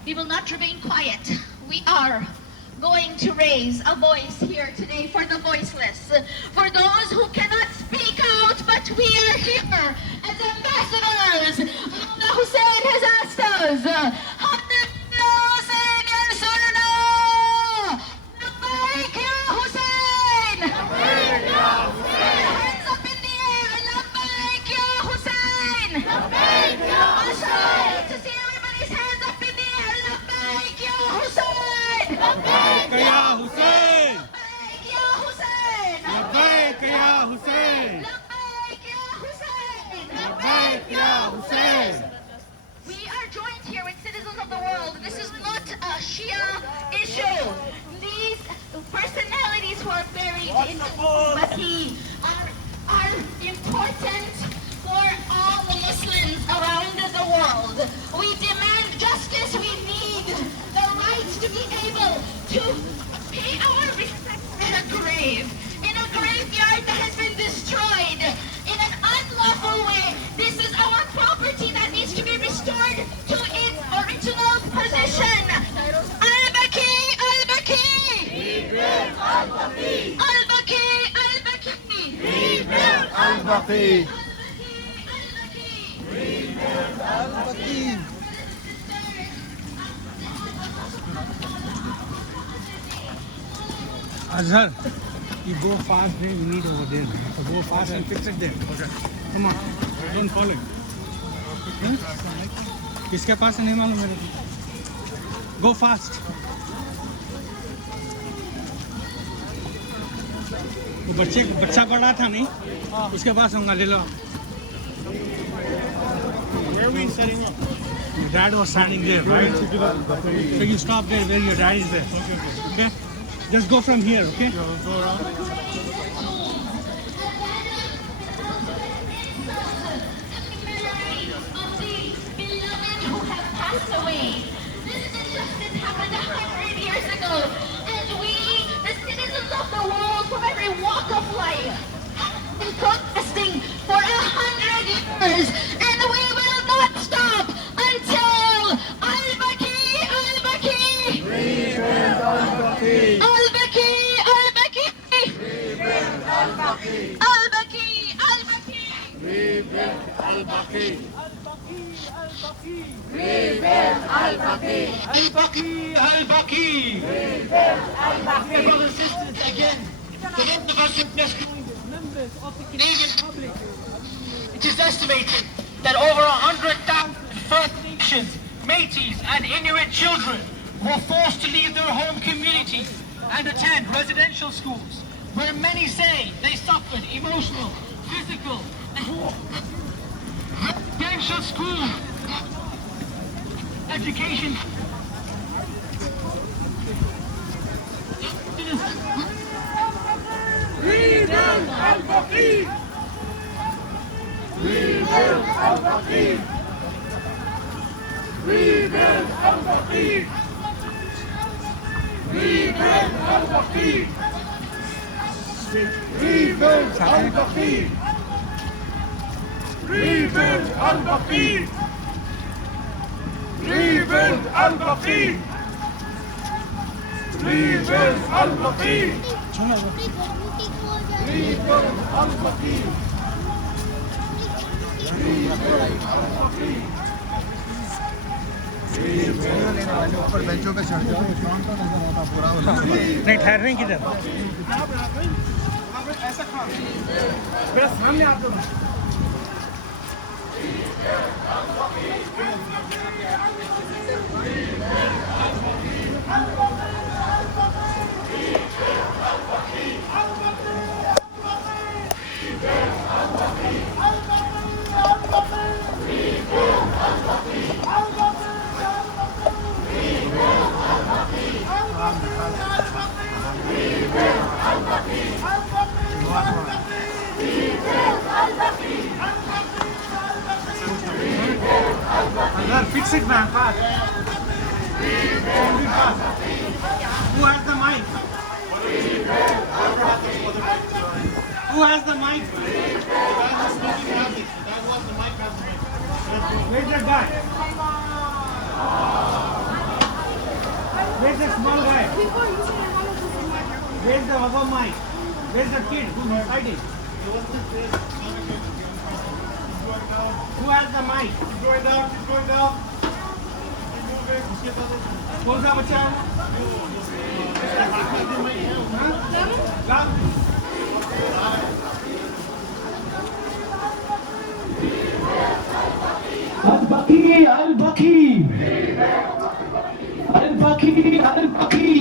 We will not remain quiet. We are going to raise a voice here today for the voiceless, for those who cannot speak out, but we are here as ambassadors. Allah Hussein has asked us, Hussein yansurna! Labbaik ya Hussein! Hands up in the air, Labbaik ya Hussein! To see everybody's hands up in the air, Labbaik ya Hussein! Labbaik ya Hussein! Labbaik ya Hussein! Labbaik ya Hussein! Labbaik ya Hussein! Labbaik ya Hussein! We are joined here with citizens of the world. This is not a Shia issue. These personalities who are buried in Baqi are important for all the Muslims around the world. We demand justice. We need the right to be able to pay our respects in a grave, in a graveyard that has been destroyed in an unlawful way. This is our property that needs to be restored to its original position. Al-Baqi! Al-Baqi! Al-Baqi! Al-Baqi! Al-Baqi! Azhar, you go fast there, you need over there. So go fast and fix it there. Okay. Come on, don't fall in. किसके पास है नहीं मालूम मेरे को. Go fast. वो बच्चा बड़ा था नहीं, उसके पास होगा ले लो. Where are we setting up? Your dad was standing there, right? So you stop there where your dad is there. Okay? Just go from here, okay? Go around. Passed away. This injustice happened 100 years ago, and we, the citizens of the world from every walk of life, have been protesting for 100 years, and we will not stop until Al-Baqi, Al-Baqi, Al-Baqi, Al-Baqi, Al-Baqi, Al-Baqi, Al-Baqi. Al-Baqi! Al-Baqi! Brothers and sisters, again, for those of us who just joined us, members of the Canadian public, it is estimated that over 100,000 First Nations, Métis and Inuit children were forced to leave their home communities and attend residential schools, where many say they suffered emotional, physical, and residential school education. Rebuild Al-Baqi! Rebuild Al-Baqi! Rebuild Al-Baqi! Rebuild Al-Baqi! Rebuild Al-Baqi! Rebuild Al-Baqi! Rebuild Al-Baqi! Rebuild Al-Baqi! Rebuild Al-Baqi! ऊपर बेंचों पे चढ़ जाओ, पूरा नहीं ठहर रहे किधर. ऐसा खा मेरा सामने आते हो. Fix it, man. Fast. Fast. Who has the mic? Who has the mic? Where's the guy? Where's the small guy? Where's the other mic? Where's the kid who's hiding? Who has the mic? He's going down. He's going down. कौन सा बच्चा है? Al-Baqi, Al-Baqi. Al-Baqi, Al-Baqi.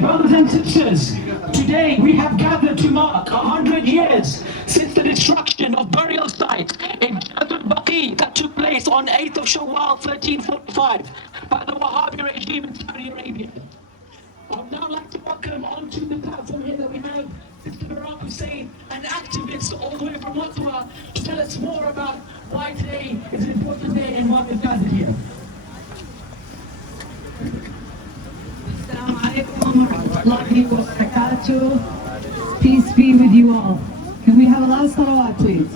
Brothers and sisters, today we have gathered to mark 100 years since the destruction of burial site in Baqi that took place on 8th of Shawwal 1345 by the Wahhabi regime in Saudi Arabia. I would now like to welcome onto the platform here that we have Sister Barack Hussein, an activist all the way from Ottawa, to tell us more about why today is an important day and why we've gathered here. Assalamu alaikum wa rahmatullahi wa barakatuh. Peace be with you all. Can we have a last salawat, please?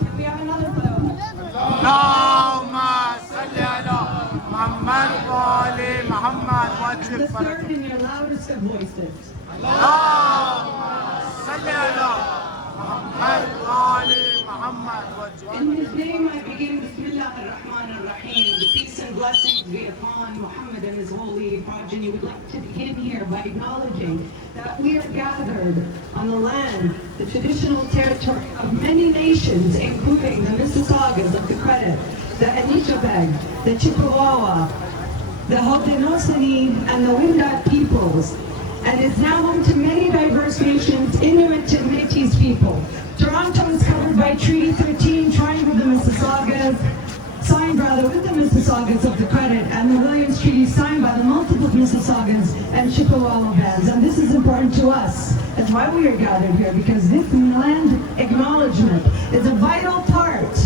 Can we have another salawat? The third in your loudest of voices. In his name I begin Bismillah ar-Rahman ar-Rahim. The peace and blessings be upon Muhammad and his holy progeny. We'd like to begin here by acknowledging that we are gathered on the land, the traditional territory of many nations, including the Mississaugas of the Credit, the Anishinaabe, the Chippewa, the Haudenosaunee, and the Wendat peoples, and is now home to many diverse nations, Inuit and Métis people. Toronto is covered by Treaty 13, trying with the Mississaugas, signed rather with the Mississaugas of the Credit, and the Williams Treaty signed by the multiple Mississaugas and Chippewa bands. And this is important to us. That's why we are gathered here, because this land acknowledgement is a vital part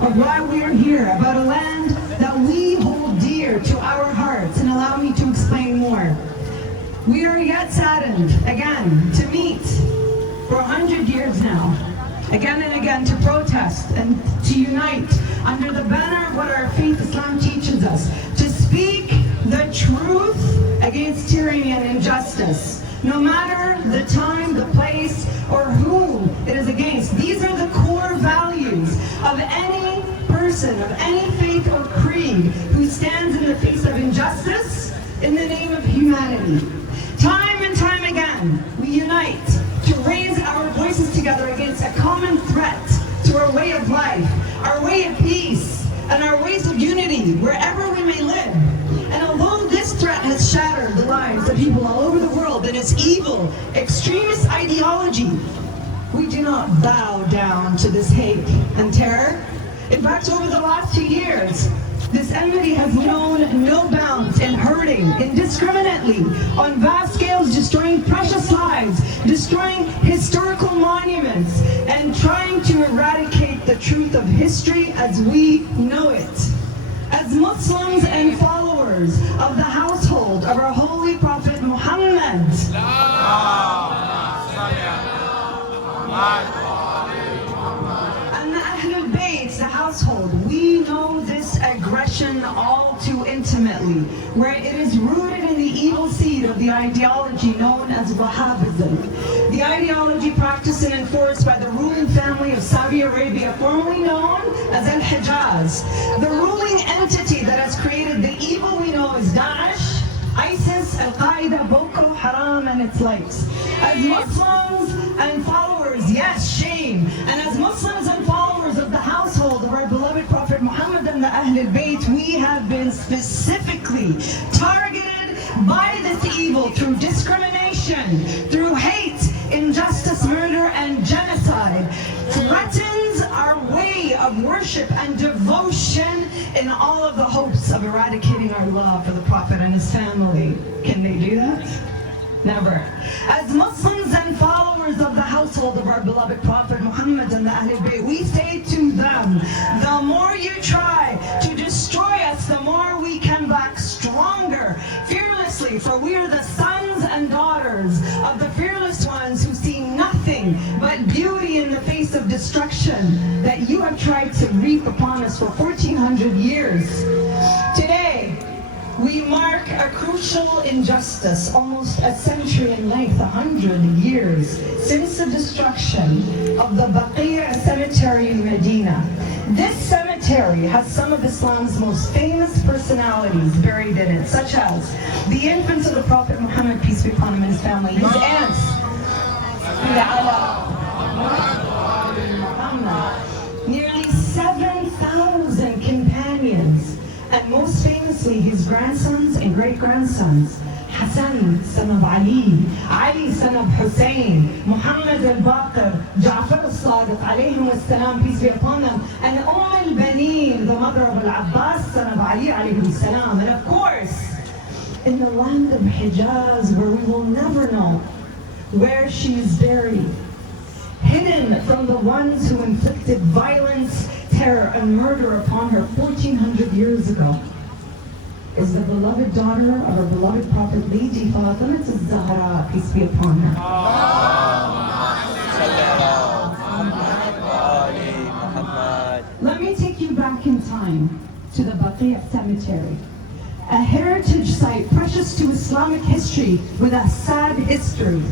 of why we are here, about a land that we hold dear to our hearts. And allow me to explain more. We are yet saddened, again, to meet for 100 years now, again and again, to protest and to unite under the banner of what our faith Islam teaches us, to speak the truth against tyranny and injustice, no matter the time, the place, or who it is against. These are the core values of any person, of any faith or creed who stands in the face of injustice in the name of humanity. Time and time again, we unite to raise our voices together against a common threat to our way of life, our way of peace, and our ways of unity, wherever we may live. And although this threat has shattered the lives of people all over the world and its evil, extremist ideology, we do not bow down to this hate and terror. In fact, over the last 2 years, this enmity has known no bounds in hurting indiscriminately on vast scales, destroying precious lives, destroying historical monuments, and trying to eradicate the truth of history as we know it. As Muslims and followers of the household of our holy Prophet Muhammad, and the Ahlul Bayt, the household, we know this aggression all too intimately, where it is rooted in the evil seed of the ideology known as Wahhabism. The ideology practiced and enforced by the ruling family of Saudi Arabia, formerly known as Al-Hijaz, the ruling entity that has created the evil we know as Daesh, ISIS, Al-Qaeda, Boko Haram, and its likes. As Muslims and followers, yes, shame, and as Muslims and followers of the household of our beloved Prophet Muhammad and the Ahlul Bayt, we have been specifically targeted by this evil through discrimination, through hate, injustice, murder, and genocide. Threatens our way of worship and devotion in all of the hopes of eradicating our love for the Prophet and his family. Can they do that? Never. As Muslims and followers of the household household of our beloved Prophet Muhammad and the Ahlul Bayt. We say to them, the more you try to destroy us, the more we come back stronger, fearlessly, for we are the sons and daughters of the fearless ones who see nothing but beauty in the face of destruction that you have tried to reap upon us for 1400 years. Today, we mark a crucial injustice, almost a century in length, 100 years, since the destruction of the Baqi cemetery in Medina. This cemetery has some of Islam's most famous personalities buried in it, such as the infants of the Prophet Muhammad, peace be upon him, and his family, his aunts, nearly 7,000 companions, and most famously his grandsons and great-grandsons, Hassan, son of Ali, Ali, son of Hussein, Muhammad al-Baqir, Ja'far al-Sadiq, alayhim as-salam, peace be upon them, and al-Baneen, the mother of al-Abbas, son of Ali, alayhi salam. And of course, in the land of Hijaz, where we will never know where she is buried, hidden from the ones who inflicted violence, terror, and murder upon her 1400 years ago, is the beloved daughter of our beloved Prophet Lady Fatima al-Zahra, peace be upon her. Let me take you back in time to the Baqi cemetery, a heritage site precious to Islamic history with a sad history.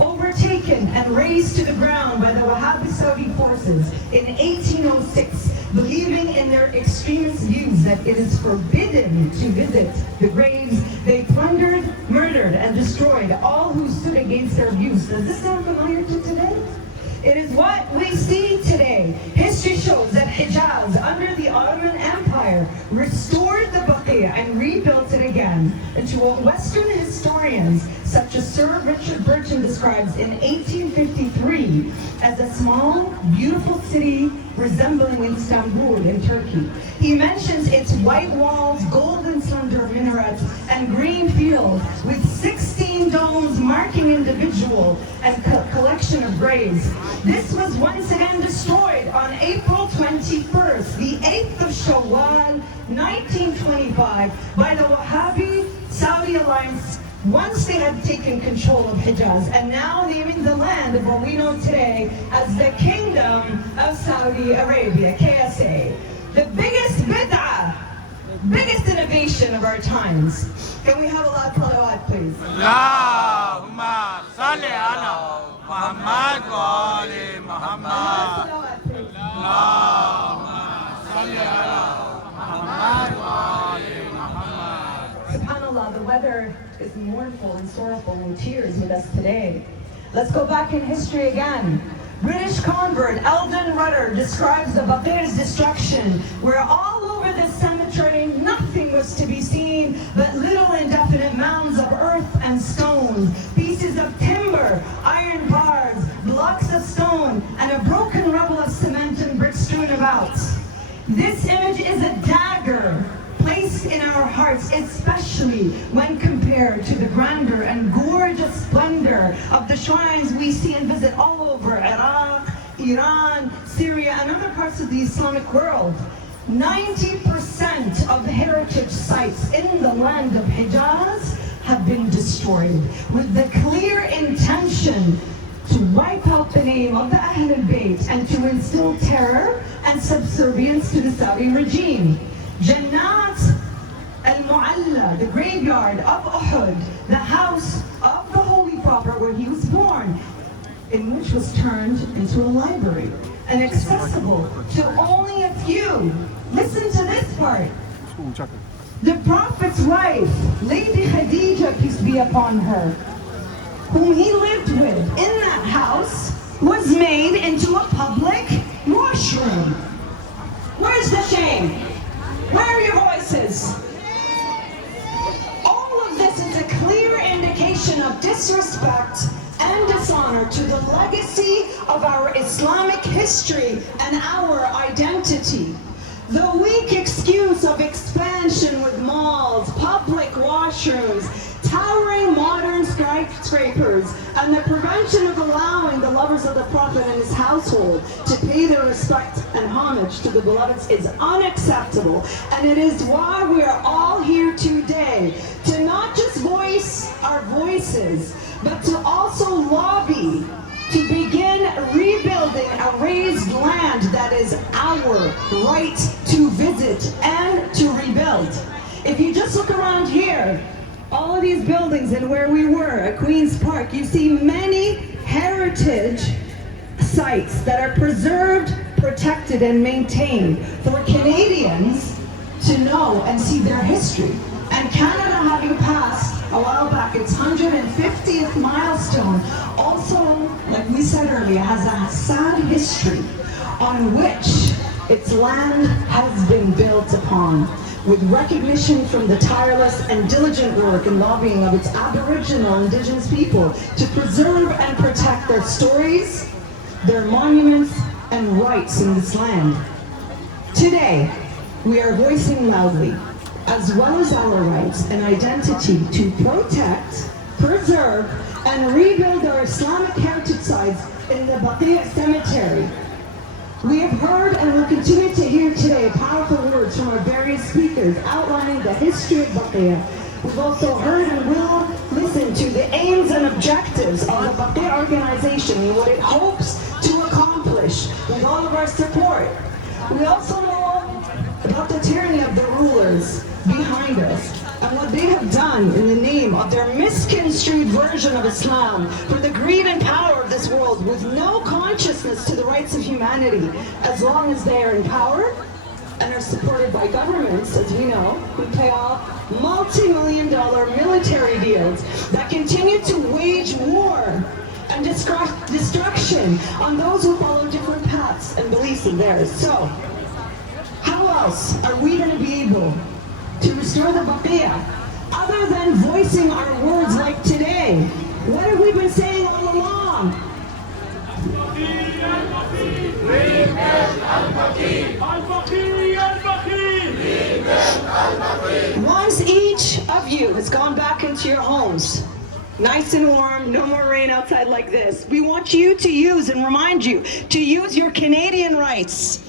Overtaken and razed to the ground by the Wahhabi Saudi forces in 1806, believing in their extremist views that it is forbidden to visit the graves, they plundered, murdered, and destroyed all who stood against their views. Does this sound familiar to today? It is what we see today. History shows that Hijaz, under the Ottoman Empire, restored the Baqi and rebuilt it again into what Western historians, such as Sir Richard Burton, describes in 1853 as a small, beautiful city resembling Istanbul in Turkey. He mentions its white walls, golden slender minarets, and green fields with 16 domes marking individual and collection of graves. This was once again destroyed on April 21st, the 8th of Shawwal, 1925, by the Wahhabi Saudi alliance once they had taken control of Hijaz, and now naming the land of what we know today as the Kingdom of Saudi Arabia, KSA. The biggest bid'ah, biggest innovation of our times. Can we have a lot of salawat, please? Allahumma salli ala Muhammad wa ali Muhammad. Allahumma salli ala Muhammad wa ali Muhammad. SubhanAllah, the weather is mournful and sorrowful and tears with us today. Let's go back in history again. British convert Eldon Rudder describes the Baqi's destruction, where all over this cemetery nothing was to be seen but little indefinite mounds of earth and stones, pieces of timber, iron bars, blocks of stone, and a broken rubble of cement and bricks strewn about. This image is a dagger placed in our hearts, especially when compared to the grandeur and gorgeous splendor of the shrines we see and visit all over Iraq, Iran, Syria, and other parts of the Islamic world. 90% of the heritage sites in the land of Hijaz have been destroyed with the clear intention to wipe out the name of the Ahlul Bayt and to instill terror and subservience to the Saudi regime. Jannat al-Mu'alla, the graveyard of Uhud, the house of the Holy Prophet where he was born, in which was turned into a library and accessible to only a few. Listen to this part. The Prophet's wife, Lady Khadija, peace be upon her, whom he lived with in that house, was made into a public washroom. Where's the shame? Where are your voices? All of this is a clear indication of disrespect and dishonor to the legacy of our Islamic history and our identity. The weak excuse of expansion with malls, public washrooms, towering modern skyscrapers, and the prevention of allowing the lovers of the Prophet and his household to pay their respect and homage to the beloveds is unacceptable. And it is why we are all here today, to not just voice our voices, but to also lobby to begin rebuilding a raised land that is our right to visit and to rebuild. If you just look around here, all of these buildings and where we were at Queen's Park, you see many heritage sites that are preserved, protected, and maintained for Canadians to know and see their history. And Canada, having passed a while back its 150th milestone, also, like we said earlier, has a sad history on which its land has been built upon, with recognition from the tireless and diligent work and lobbying of its Aboriginal Indigenous people to preserve and protect their stories, their monuments, and rights in this land. Today, we are voicing loudly, as well as our rights and identity, to protect, preserve, and rebuild our Islamic heritage sites in the Baqi cemetery. We have heard and will continue to hear today powerful words from our various speakers outlining the history of Baqi. We've also heard and will listen to the aims and objectives of the Baqi organization and what it hopes to accomplish with all of our support. We also know about the tyranny of the rulers behind us and what they have done in the name of their misconstrued version of Islam for the greed and power of this world, with no consciousness to the rights of humanity, as long as they are in power and are supported by governments, as we know, who pay off multi-million-dollar military deals that continue to wage war and destruction on those who follow different paths and beliefs of theirs. So, how else are we going to be able to restore the Baqiyah, other than voicing our words like today? What have we been saying all along? Once each of you has gone back into your homes, nice and warm, no more rain outside like this, we want you to use and remind you to use your Canadian rights.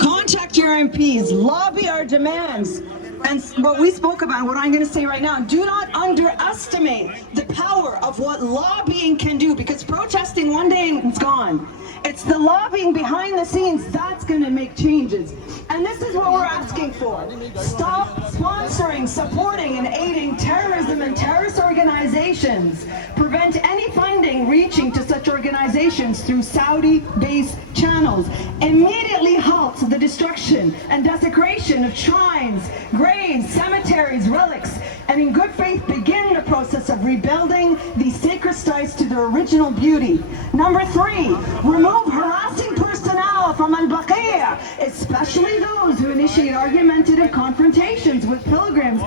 Contact your MPs, lobby our demands, and what we spoke about, what I'm going to say right now, do not underestimate the power of what lobbying can do, because protesting one day and it's gone. It's the lobbying behind the scenes that's going to make changes. And this is what we're asking for. Stop sponsoring, supporting, and aiding terrorism and terrorist organizations. Prevent any funding reaching to such organizations through Saudi-based channels. Immediately halt the destruction and desecration of shrines, graves, cemeteries, relics, and in good faith begin the process of rebuilding these sacred sites to their original beauty. Number 3, remove harassing personnel from Al-Baqi, especially those who initiate argumentative confrontations with pilgrims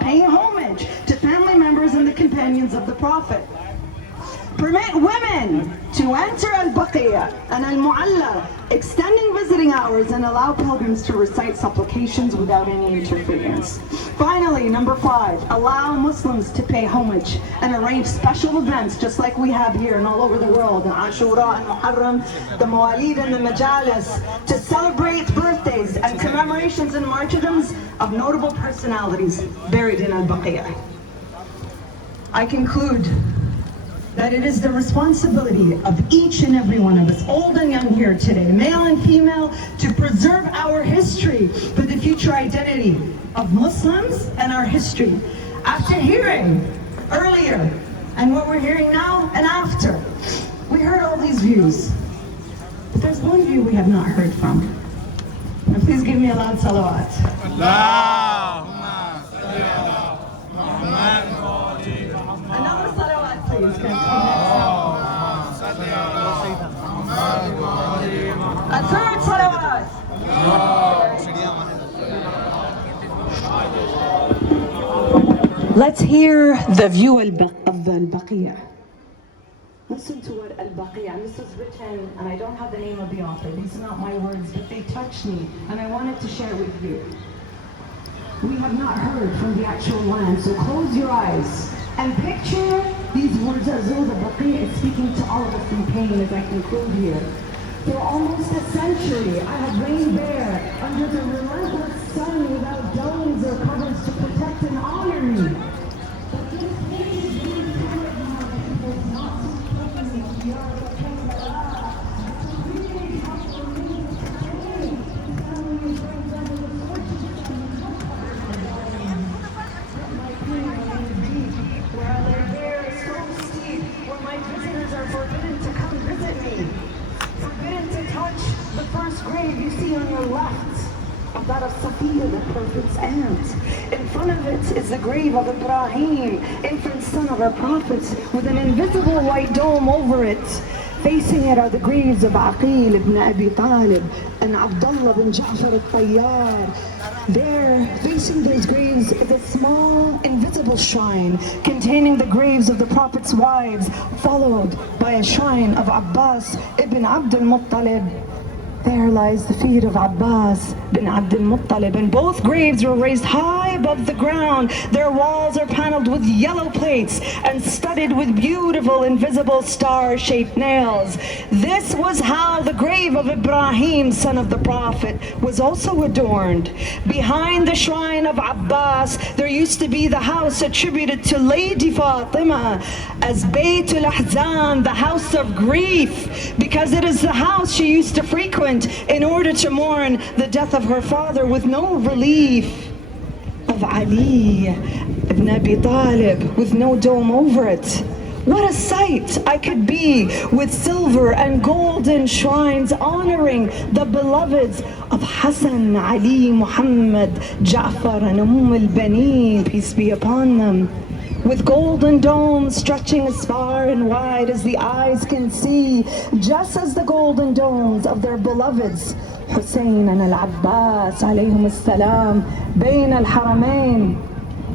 paying homage to family members and the companions of the Prophet. Permit women to enter Al-Baqi and Al-Mu'alla, extending visiting hours, and allow pilgrims to recite supplications without any interference. Finally, number 5, allow Muslims to pay homage and arrange special events just like we have here and all over the world, Ashura and Muharram, the Mawalid and the Majalis, to celebrate birthdays and commemorations and martyrdoms of notable personalities buried in Al-Baqi. I conclude that it is the responsibility of each and every one of us, old and young here today, male and female, to preserve our history for the future identity of Muslims and our history. After hearing earlier and what we're hearing now and after, we heard all these views, but there's one view we have not heard from. And please give me a loud salawat. Another salawat, please. A third salawat. Let's hear the view of Al-Baqi. Listen to what Al-Baqi, and this is written, and I don't have the name of the author. These are not my words, but they touched me, and I wanted to share with you. We have not heard from the actual land, so close your eyes And picture these words as though the Baqi is speaking to all of us in pain as I conclude here. For almost a century, I have lain bare under the relentless sun without domes or covers to protect and honor me. But this pain is not taking me. We are forbidden to come visit me. Forbidden to touch the first grave you see on your left, of that of Safiya, the Prophet's aunt. In front of it is the grave of Ibrahim, infant son of our prophets, with an invisible white dome over it. Facing it are the graves of Aqil ibn Abi Talib and Abdullah bin Ja'far al-Tayyar. There, facing those graves, is a small, invisible shrine containing the graves of the Prophet's wives, followed by a shrine of Abbas ibn Abd al-Muttalib. There lies the feet of Abbas bin Abd al-Muttalib, and both graves were raised high above the ground. Their walls are paneled with yellow plates and studded with beautiful invisible star-shaped nails. This was how the grave of Ibrahim, son of the Prophet, was also adorned. Behind the shrine of Abbas, there used to be the house attributed to Lady Fatima as Baytul Ahzan, the house of grief, because it is the house she used to frequent in order to mourn the death of her father, with no relief of Ali ibn Abi Talib, with no dome over it. What a sight I could be, with silver and golden shrines honoring the beloveds of Hassan, Ali, Muhammad, Ja'far and al-Baneen, peace be upon them, with golden domes stretching as far and wide as the eyes can see, just as the golden domes of their beloveds, Hussein and Al-Abbas, alayhum as-salam, Bayn al-Haramain,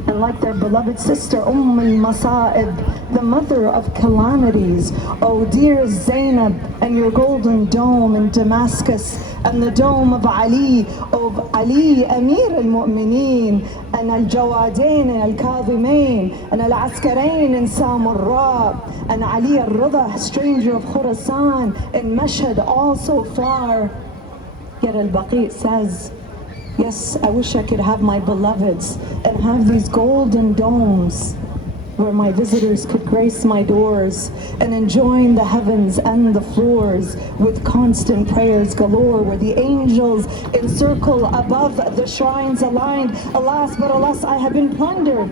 and like their beloved sister, al-Masa'ib, the mother of calamities. Oh dear Zainab, and your golden dome in Damascus, and the dome of Ali, of Ali, Amir al-Mu'mineen, and al-Jawadain and al-Kadhimain, and al-Askarain in Samarra, and Ali al-Rida, stranger of Khurasan, in Mashhad, all so far. Yet al-Baqi says, yes, I wish I could have my beloveds and have these golden domes where my visitors could grace my doors and enjoying the heavens and the floors with constant prayers galore, where the angels encircle above the shrines aligned. Alas, but alas, I have been plundered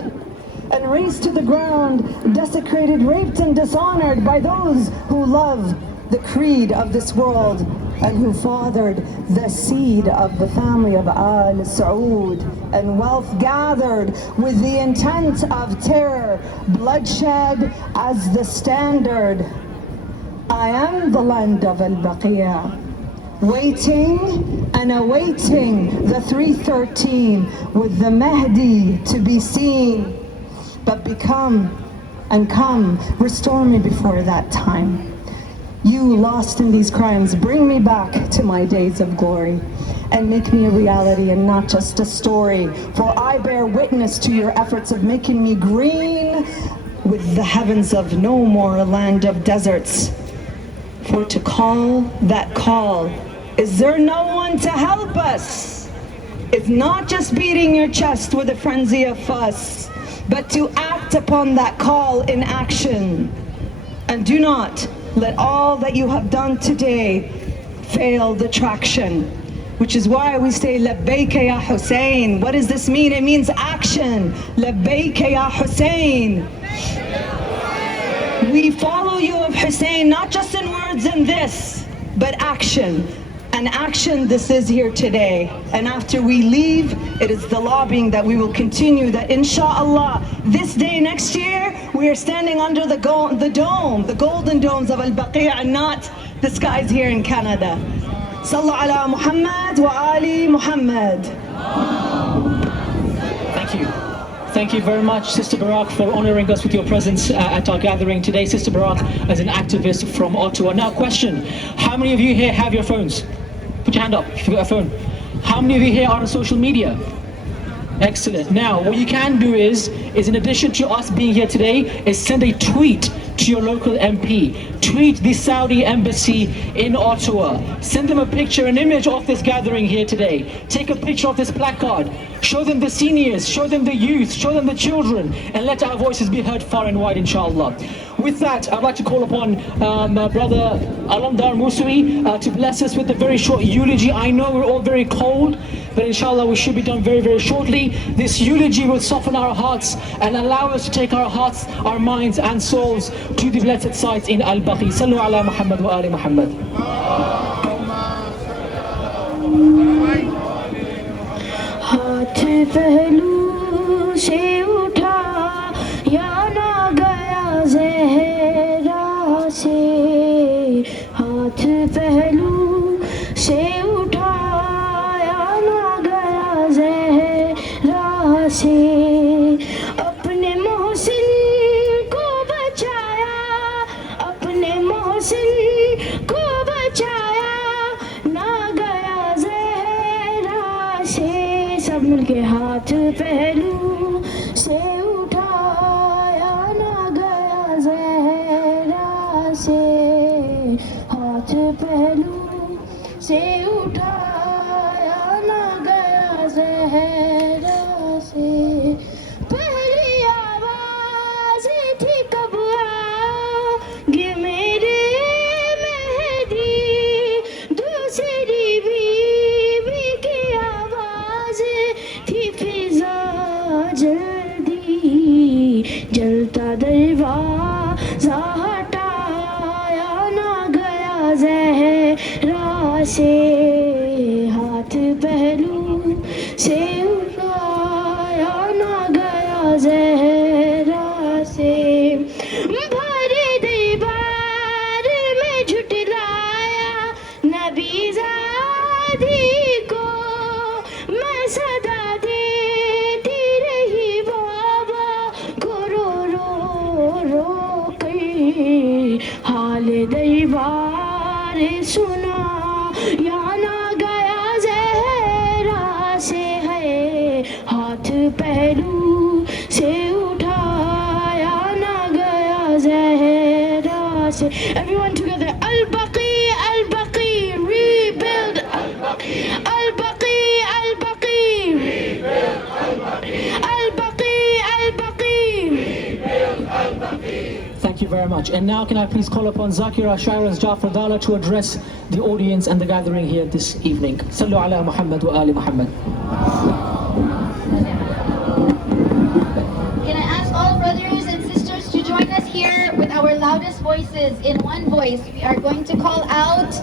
and razed to the ground, desecrated, raped and dishonored by those who love the creed of this world and who fathered the seed of the family of Al Saud, and wealth gathered with the intent of terror, bloodshed as the standard. I am the land of Al-Baqi', waiting and awaiting the 313 with the Mahdi to be seen. But become and come, restore me before that time. You lost in these crimes, bring me back to my days of glory and make me a reality and not just a story. For I bear witness to your efforts of making me green with the heavens of no more a land of deserts. For to call that call, is there no one to help us? It's not just beating your chest with a frenzy of fuss, but to act upon that call in action. And do not let all that you have done today fail the traction, which is why we say Labbayka ya Hussein. What does this mean? It means action. Labbayka ya Hussein. We follow you of Hussein, not just in words and this, but action. And action this is here today. And after we leave, it is the lobbying that we will continue, that inshallah, this day next year, we are standing under the dome, the golden domes of Al-Baqi', and not the skies here in Canada. Sallu ala Muhammad wa ali Muhammad. Thank you. Thank you very much, Sister Barak, for honoring us with your presence at our gathering today. Sister Barak is an activist from Ottawa. Now, question, how many of you here have your phones? Put your hand up if you've got a phone. How many of you here are on social media? Excellent. Now, what you can do is in addition to us being here today, is send a tweet to your local MP. Tweet the Saudi embassy in Ottawa. Send them a picture, an image of this gathering here today. Take a picture of this placard. Show them the seniors, show them the youth, show them the children, and let our voices be heard far and wide, inshallah. With that, I'd like to call upon Brother Alamdar Musawi to bless us with a very short eulogy. I know we're all very cold, but inshallah we should be done very, very shortly. This eulogy will soften our hearts and allow us to take our hearts, our minds and souls to the blessed sites in Al-Baqi. Sallu ala Muhammad wa ali Muhammad. हाथ पहलू से उठा या ना गया ज़हरा से हाथ पहलू से उठा या ना गया ज़हरा से अपने मोहसिन को बचाया अपने मोहसिन को बचाया ना गया ज़हरा से सब मिलके हाथ पहलू से उठाया ना गया ज़हरा से हाथ पहलू से उठाया ना गया ज़हरा से पहली आवाज़ थी कब आओगे मेरे मेहदी दूसरी बीवी की आवाज़ थी फिजा जल्दी जलता दरवाज़ा हटाया ना गया ज़हरा से हाथ पहलू से उठाया ना गया ज़हरा से भरे दरबार में झुटलाया नबी ज़ादी को मैं सदा देती रही बाबा को रो रो रो कर हाल दरबार सुना या ना गया ज़हरा से है हाथ पहलू से उठाया ना गया ज़हरा से everyone together Al-Baqi Al-Baqi rebuild Al-Baqi Al-Baqi Al-Baqi rebuild Al-Baqi Al-Baqi Al-Baqi rebuild Al-Baqi. Thank you very much. And now can I please call upon Zakira Shiraz Jafar Dala to address the audience and the gathering here this evening. Sallu ala Muhammad wa ali Muhammad. Can I ask all brothers and sisters to join us here with our loudest voices in one voice? We are going to call out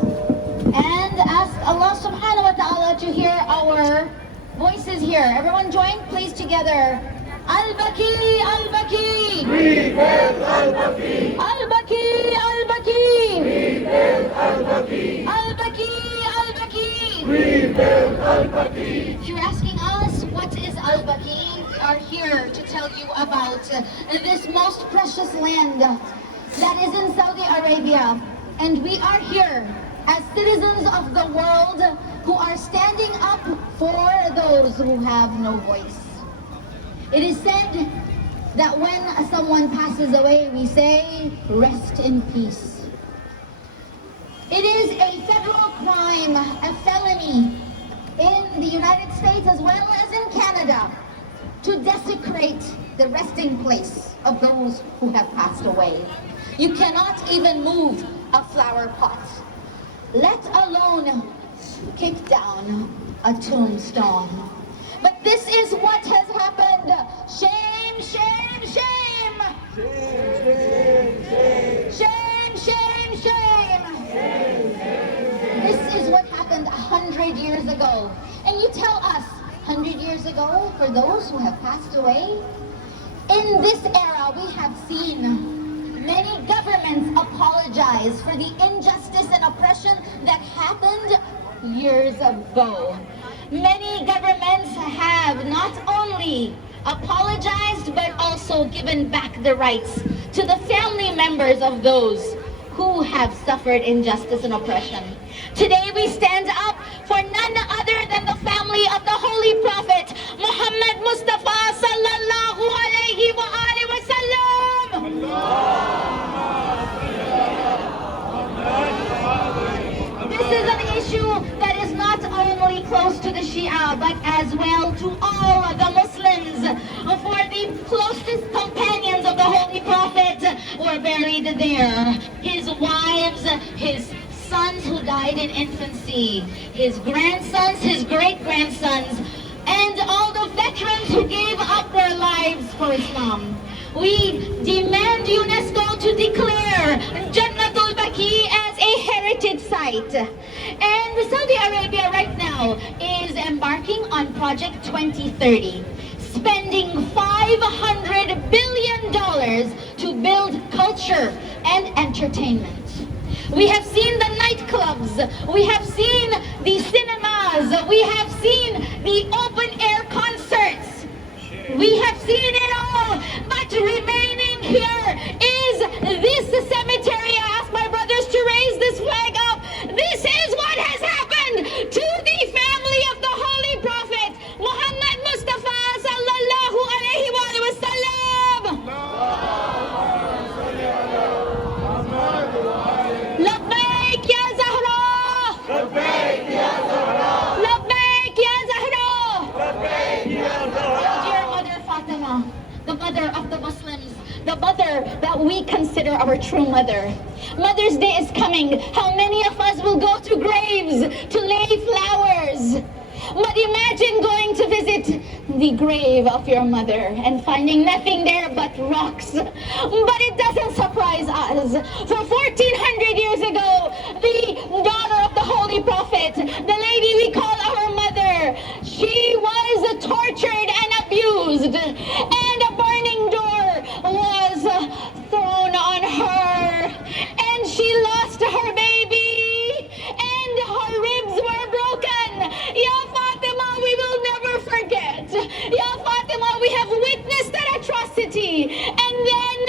and ask Allah subhanahu wa ta'ala to hear our voices here. Everyone join please together. Al-Baqi, Al-Baqi, rebuild Al-Baqi, Al-Baqi, Al-Baqi, rebuild Al-Baqi, Al-Baqi, Al-Baqi, rebuild Al-Baqi. If you're asking us what is Al-Baqi, we are here to tell you about this most precious land that is in Saudi Arabia. And we are here as citizens of the world who are standing up for those who have no voice. It is said that when someone passes away, we say, rest in peace. It is a federal crime, a felony in the United States as well as in Canada to desecrate the resting place of those who have passed away. You cannot even move a flower pot, let alone kick down a tombstone. But this is what has happened. Shame, shame, shame. Shame, shame, shame. This is what happened 100 years ago. And you tell us, 100 years ago, for those who have passed away? In this era, we have seen many governments apologize for the injustice and oppression that happened years ago. Many governments have not only apologized but also given back the rights to the family members of those who have suffered injustice and oppression. Today we stand up for none other than the family of the Holy Prophet, Muhammad Mustafa sallallahu alayhi wa alihi wa sallam. This is an issue that is not only close to the Shia, but as well to all the Muslims. For the closest companions of the Holy Prophet were buried there. His wives, his sons who died in infancy, his grandsons, his great-grandsons, and all the veterans who gave up their lives for Islam. We demand UNESCO to declare Jannat Baqi as a heritage site. And Saudi Arabia right now is embarking on Project 2030, spending $500 billion to build culture and entertainment. We have seen the nightclubs, we have seen the cinemas, we have seen the open-air concerts. We have seen it all, but remaining here is this cemetery. I ask my brothers to raise this flag up. This is what has happened to the family of the Holy Prophet, Muhammad Mustafa sallallahu alayhi wa sallam. Labbaik ya Zahra! Labbaik ya Zahra! Labbaik ya Zahra! Labbaik ya Zahra! Fatima, the mother of the Muslims, the mother that we consider our true mother. Mother's Day is coming. How many of us will go to graves to lay flowers? But imagine going to visit the grave of your mother and finding nothing there but rocks. But it doesn't surprise us. For 1400 years ago, the daughter of the Holy Prophet, the lady we call our mother, she was tortured and abused, and a burning door was thrown on her, and she lost her baby, and her ribs were broken. Ya Fatima, we will never forget. Ya Fatima, we have witnessed that atrocity. And then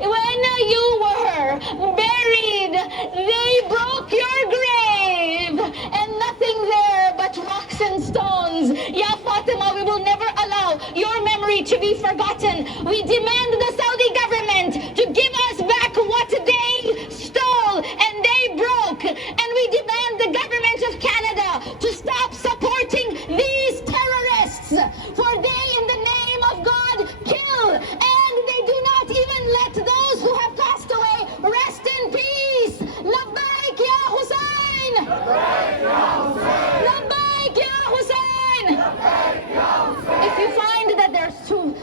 when you were buried, they broke your grave, and nothing there but rocks and stones. Ya Fatima, we will never allow your memory to be forgotten. We demand the Saudi government to give us back what they stole and they broke. And we demand the government of Canada to stop supporting these terrorists, for they, in the name of God, kill, and they do not even let those who have passed away rest in peace. Labbaik ya Hussein! Labbaik ya Hussein! Labbaik ya Hussein! Labbaik ya Hussein! If you find that there's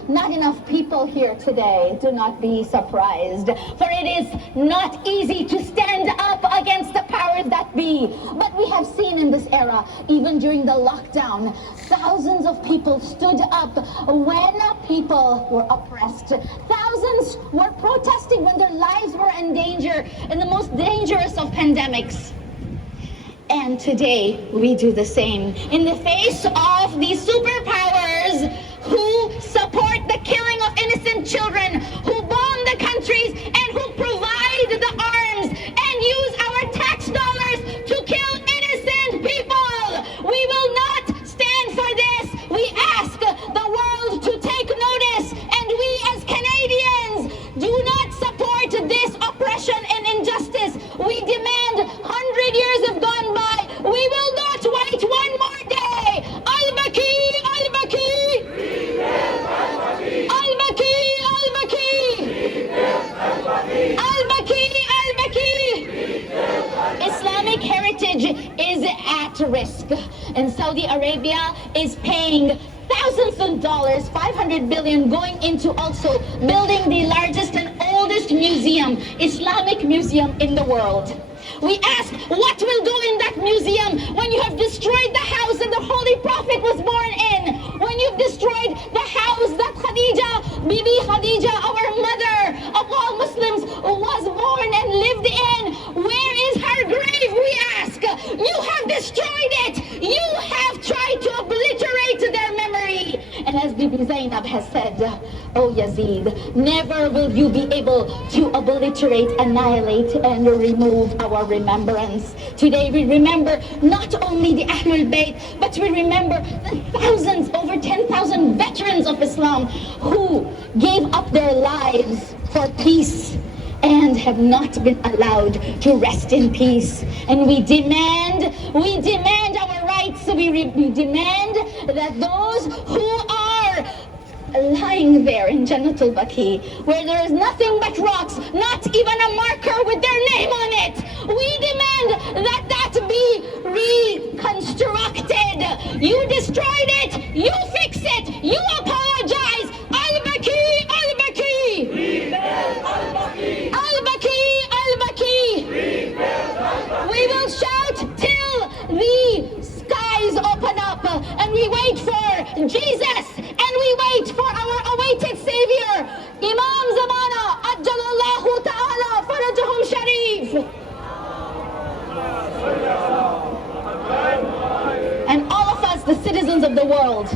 not enough people here today, do not be surprised, for it is not easy to stand up against the powers that be. But we have seen in this era, even during the lockdown, thousands of people stood up when people were oppressed. Thousands were protesting when their lives were in danger in the most dangerous of pandemics. And today, we do the same. In the face of these superpowers who support the killing of innocent children, who bomb the countries, and who provide the arms and use our tax dollars to kill innocent people, we will not stand for this. We ask the world to take notice, and we as Canadians do not support this oppression and injustice. We demand 100 years have gone by. We will not wait one more day. Al-Baqi, Al-Baqi. Al-Baqi, Al-Baqi. Al-Baqi, Al-Baqi. Islamic heritage is at risk, and Saudi Arabia is paying thousands of dollars, 500 billion, going into also building the largest and oldest museum, Islamic museum in the world. We ask, what will go in that museum when you have destroyed the house that the Holy Prophet was born in? When you've destroyed the house that Khadija, Bibi Khadija, our mother of all Muslims, was born and lived in? Where is her grave, we ask? You have destroyed it. You have tried to obliterate their memory. And as Bibi Zainab has said, O Yazid. Never will you be able to obliterate, annihilate, and remove our remembrance. Today we remember not only the Ahlul Bayt, but we remember the thousands, over 10,000 veterans of Islam who gave up their lives for peace and have not been allowed to rest in peace. And we demand our rights. We demand that those who are lying there in Jannat Baqi, where there is nothing but rocks, not even a marker with their name on it, we demand that that be reconstructed. You destroyed it, you fix it, you apologize. Al-Baqi, Al-Baqi, Al-Baqi, Al-Baqi. We will shout till the skies open up, and we wait for Jesus, and we wait for our awaited Savior, Imam Zamana, Ajjalallahu Ta'ala, Farajahum Sharif. And all of us, the citizens of the world,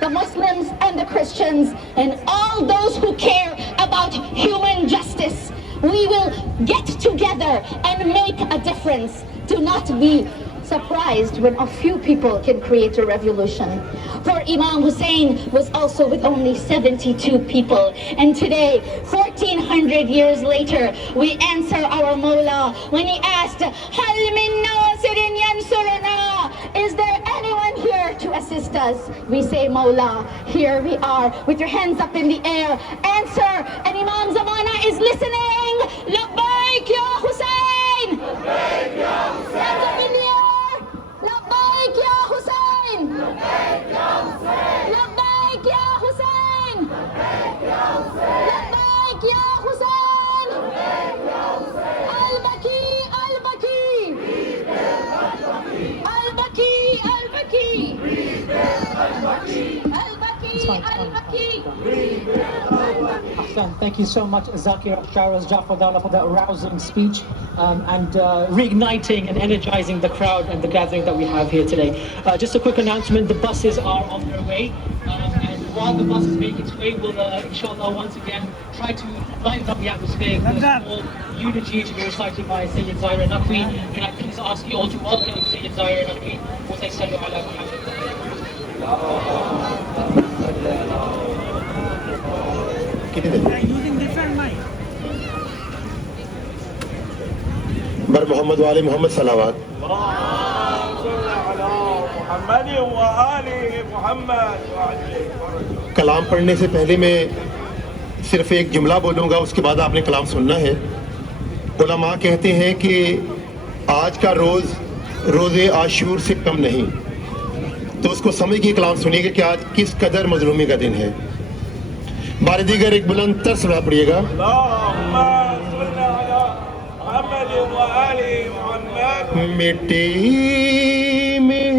the Muslims and the Christians, and all those who care about human justice, we will get together and make a difference. Do not be surprised when a few people can create a revolution. For Imam Hussein was also with only 72 people. And today, 1400 years later, we answer our Mawla when he asked, Hal min nasirin yansuruna? Is there anyone here to assist us? We say, Mawla, here we are, with your hands up in the air. Answer, and Imam Zamana is listening. Labbaik ya Hussein! Labbaik ya Hussein! Hands up in the air! Labbaik ya Hussein! Labbaik ya Hussein! Labbaik ya Hussein! Labbaik ya Hussein! Al-Baqi, Al-Baqi! Al-Baqi, Al-Baqi! Al-Baqi, Al-Baqi! Thank you so much, Zakir Sharaz Jafadallah, for that rousing speech and reigniting and energizing the crowd and the gathering that we have here today. Just a quick announcement, the buses are on their way, and while the buses make its way, we'll inshallah once again try to liven up the atmosphere with a small unity to be recited by Sayyid Zaira Naqvi. Can I please ask you all to welcome Sayyid Zaira Naqvi? We'll say sallu ala Using different mic. बर मोहम्मद वाले मोहम्मद सलावत कलाम पढ़ने से पहले मैं सिर्फ एक जुमला बोलूँगा, उसके बाद आपने कलाम सुनना है। उलमा कहते हैं कि आज का रोज़े आशूर से कम नहीं, तो उसको समझ के कलाम सुनिएगा कि आज किस कदर मजलूमी का दिन है। बार दीगर एक बुलंद तर सुना पड़िएगा। मिट्टी में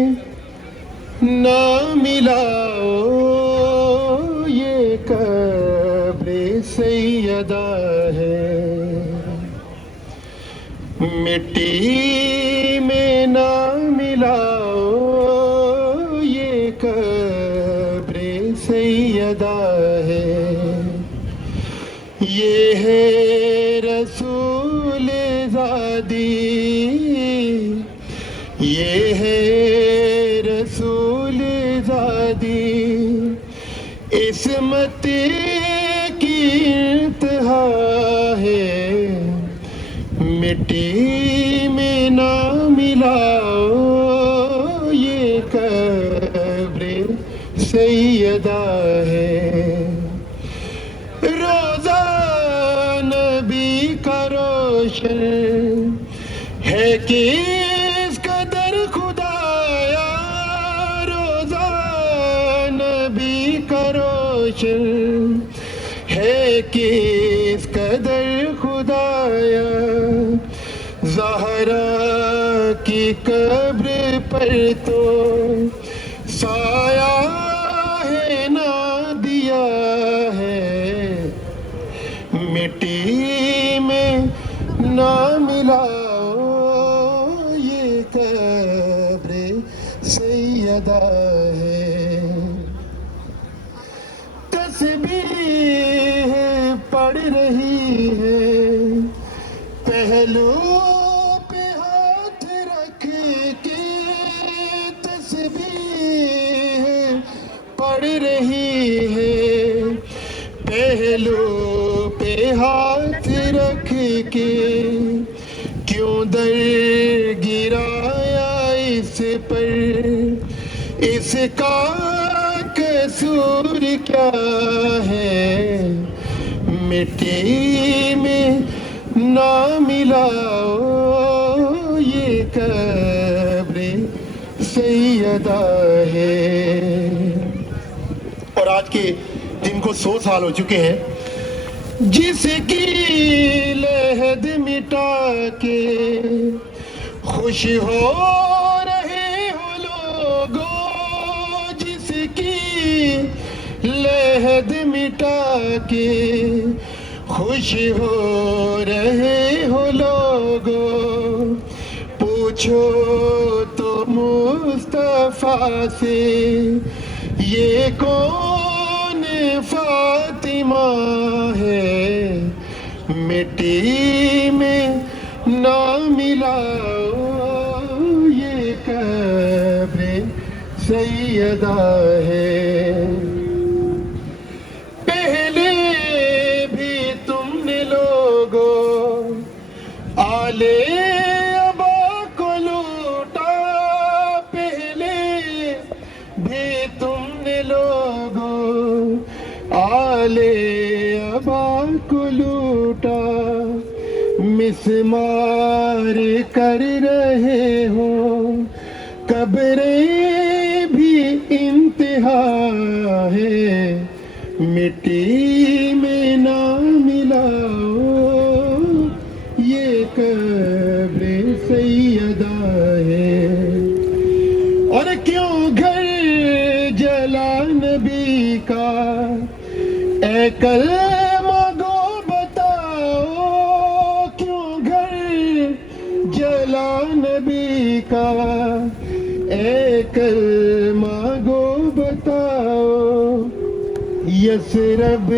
ना मिलाओ ये कब्र सैयदा है, मिट्टी में ना मिलाओ ये कब्र सैयदा है, ये है रसूल ज़ादी, ये है रसूल ज़ादी, इस्मत की इंतहा है, मिट्टी में ना मिलाओ ये कब्र सैयदा है। रोज़ा नबी का रोशन है किस कदर खुदाया, रोज़ा नबी का रोशन है किस कदर खुदाया, ज़हरा की कब्र पर तो साया है ना दिया है, मिट्टी में ना मिलाओ ये कब्र सैयदा है। तस्बीह पहलू पे हाथ रख के तस्बीह पढ़ रही है, पहलू पे हाथ रख के क्यों दर गिराया इस पर, इसका कसूर क्या है, मिट्टी में ना मिलाओ ये कब्रे सैयदा है। और आज के दिन को 100 साल हो चुके हैं, जिसकी लहद मिटा के खुश हो रहे हो लोगों, जिसकी लहद मिटा के खुश हो रहे हो लोगों, पूछो तो मुस्तफा से ये कौन फातिमा है, मिट्टी में ना मिलाओ ये कब्रे सैयदा है। पहले भी तुमने लोगों आले अबा को लूटा, पहले भी तुमने लोगों आले अबा को लूटा, मिसमार कर रहे हो कब्रें भी इंतहा है, मिट्टी में ना मिलाओ ये कब्रे सैयदा है। और क्यों घर जला नबी का ए कलमा गो बताओ, क्यों घर जला नबी का ए कलमा गो बताओ, यसरब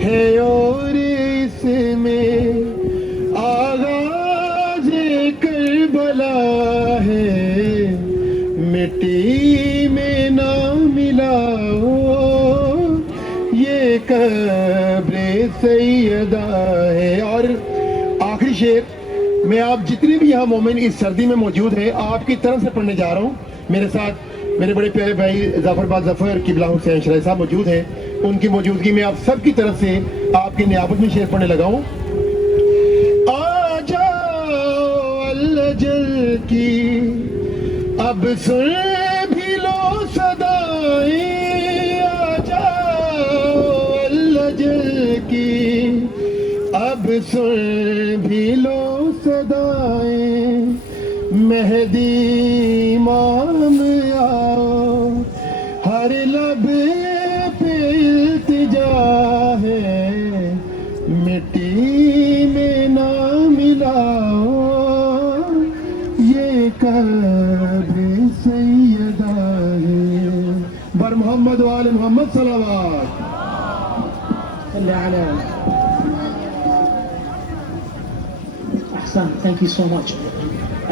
है और इसमें आगाज़ करबला है, मिट्टी में ना मिलाओ ये कब्रे सैयदा है। और आखिरी शेर मैं आप जितने भी यहाँ मोमिन इस सर्दी में मौजूद हैं आपकी तरफ से पढ़ने जा रहा हूँ। मेरे साथ मेरे बड़े प्यारे भाई ज़फ़रबाद ज़फ़र किबला हुसैन शराय साहब मौजूद हैं, उनकी मौजूदगी में आप सबकी तरफ से आपकी नियाबत में शेर पढ़ने लगा हूँ। आ जाओ अल्लाह जल की अब सुन भी लो सदाएं, आ जाओ अल्लाह जल की अब सुन भी लो सदाएं, मेहदी इमाम आओ हर लब पे इल्तिजा है, मिट्टी में ना मिलाओ ये कब्रे सैयदा है। बर मोहम्मद वाले मोहम्मद सलावत। Thank you so much.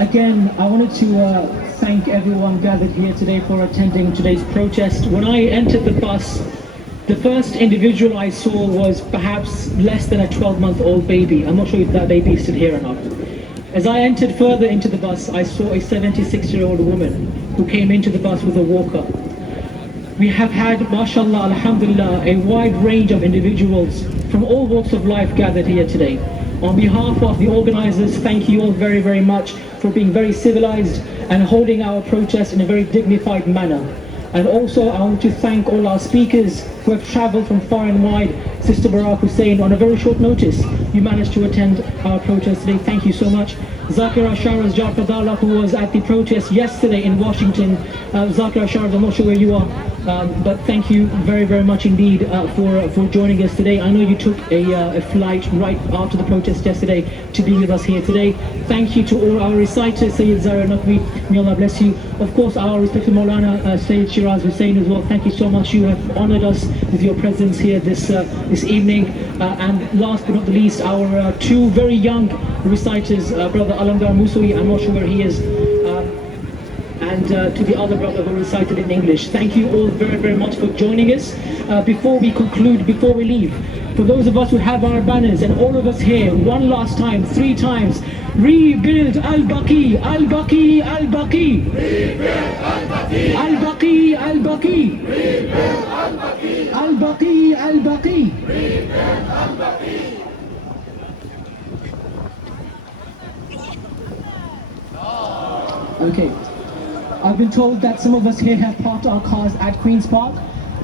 Again, I wanted to thank everyone gathered here today for attending today's protest. When I entered the bus, the first individual I saw was perhaps less than a 12-month-old baby. I'm not sure if that baby is still here or not. As I entered further into the bus, I saw a 76-year-old woman who came into the bus with a walker. We have had, mashallah, alhamdulillah, a wide range of individuals from all walks of life gathered here today. On behalf of the organizers, thank you all very, very much for being very civilized and holding our protest in a very dignified manner. And also, I want to thank all our speakers who have traveled from far and wide. Sister Barak Hussein, on a very short notice, you managed to attend our protest today. Thank you so much. Zakira Sharaz Jarfadallah, who was at the protest yesterday in Washington. Zakira Sharaz, I'm not sure where you are. But thank you very, very much indeed for joining us today. I know you took a flight right after the protest yesterday to be with us here today. Thank you to all our reciters, Sayyid Zara Naqvi, may Allah bless you. Of course, our respected Maulana Sayyid Shiraz Hussain as well. Thank you so much. You have honored us with your presence here this evening. And last but not the least, our two very young reciters, Brother Alamdar Musawi, I'm not sure where he is, and to the other brother who recited in English. Thank you all very, very much for joining us. Before we conclude, before we leave, for those of us who have our banners, and all of us here, one last time, 3 times, rebuild Al-Baqi, Al-Baqi, Al-Baqi. Rebuild Al-Baqi. Al-Baqi, Al-Baqi. Rebuild Al-Baqi. Al-Baqi, Al-Baqi. Rebuild Al-Baqi. Okay. I've been told that some of us here have parked our cars at Queen's Park.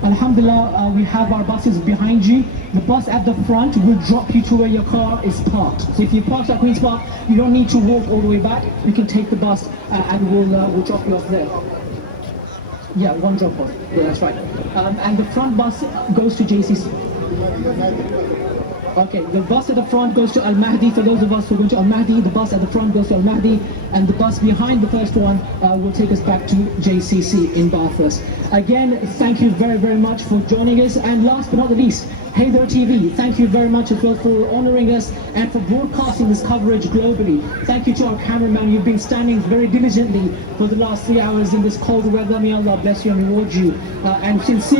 Alhamdulillah, we have our buses behind you. The bus at the front will drop you to where your car is parked. So if you parked at Queen's Park, you don't need to walk all the way back. You can take the bus and we'll drop you off there. Yeah, one drop off. Yeah, that's right. And the front bus goes to JCC. Okay, the bus at the front goes to Al-Mahdi. For those of us who are going to Al-Mahdi, the bus at the front goes to Al-Mahdi, and the bus behind the first one will take us back to JCC in Bathurst. Again, thank you very, very much for joining us. And last but not the least, Haydar TV, thank you very much as well for honoring us and for broadcasting this coverage globally. Thank you to our cameraman. You've been standing very diligently for the last 3 hours in this cold weather. May Allah bless you and reward you. And sincerely,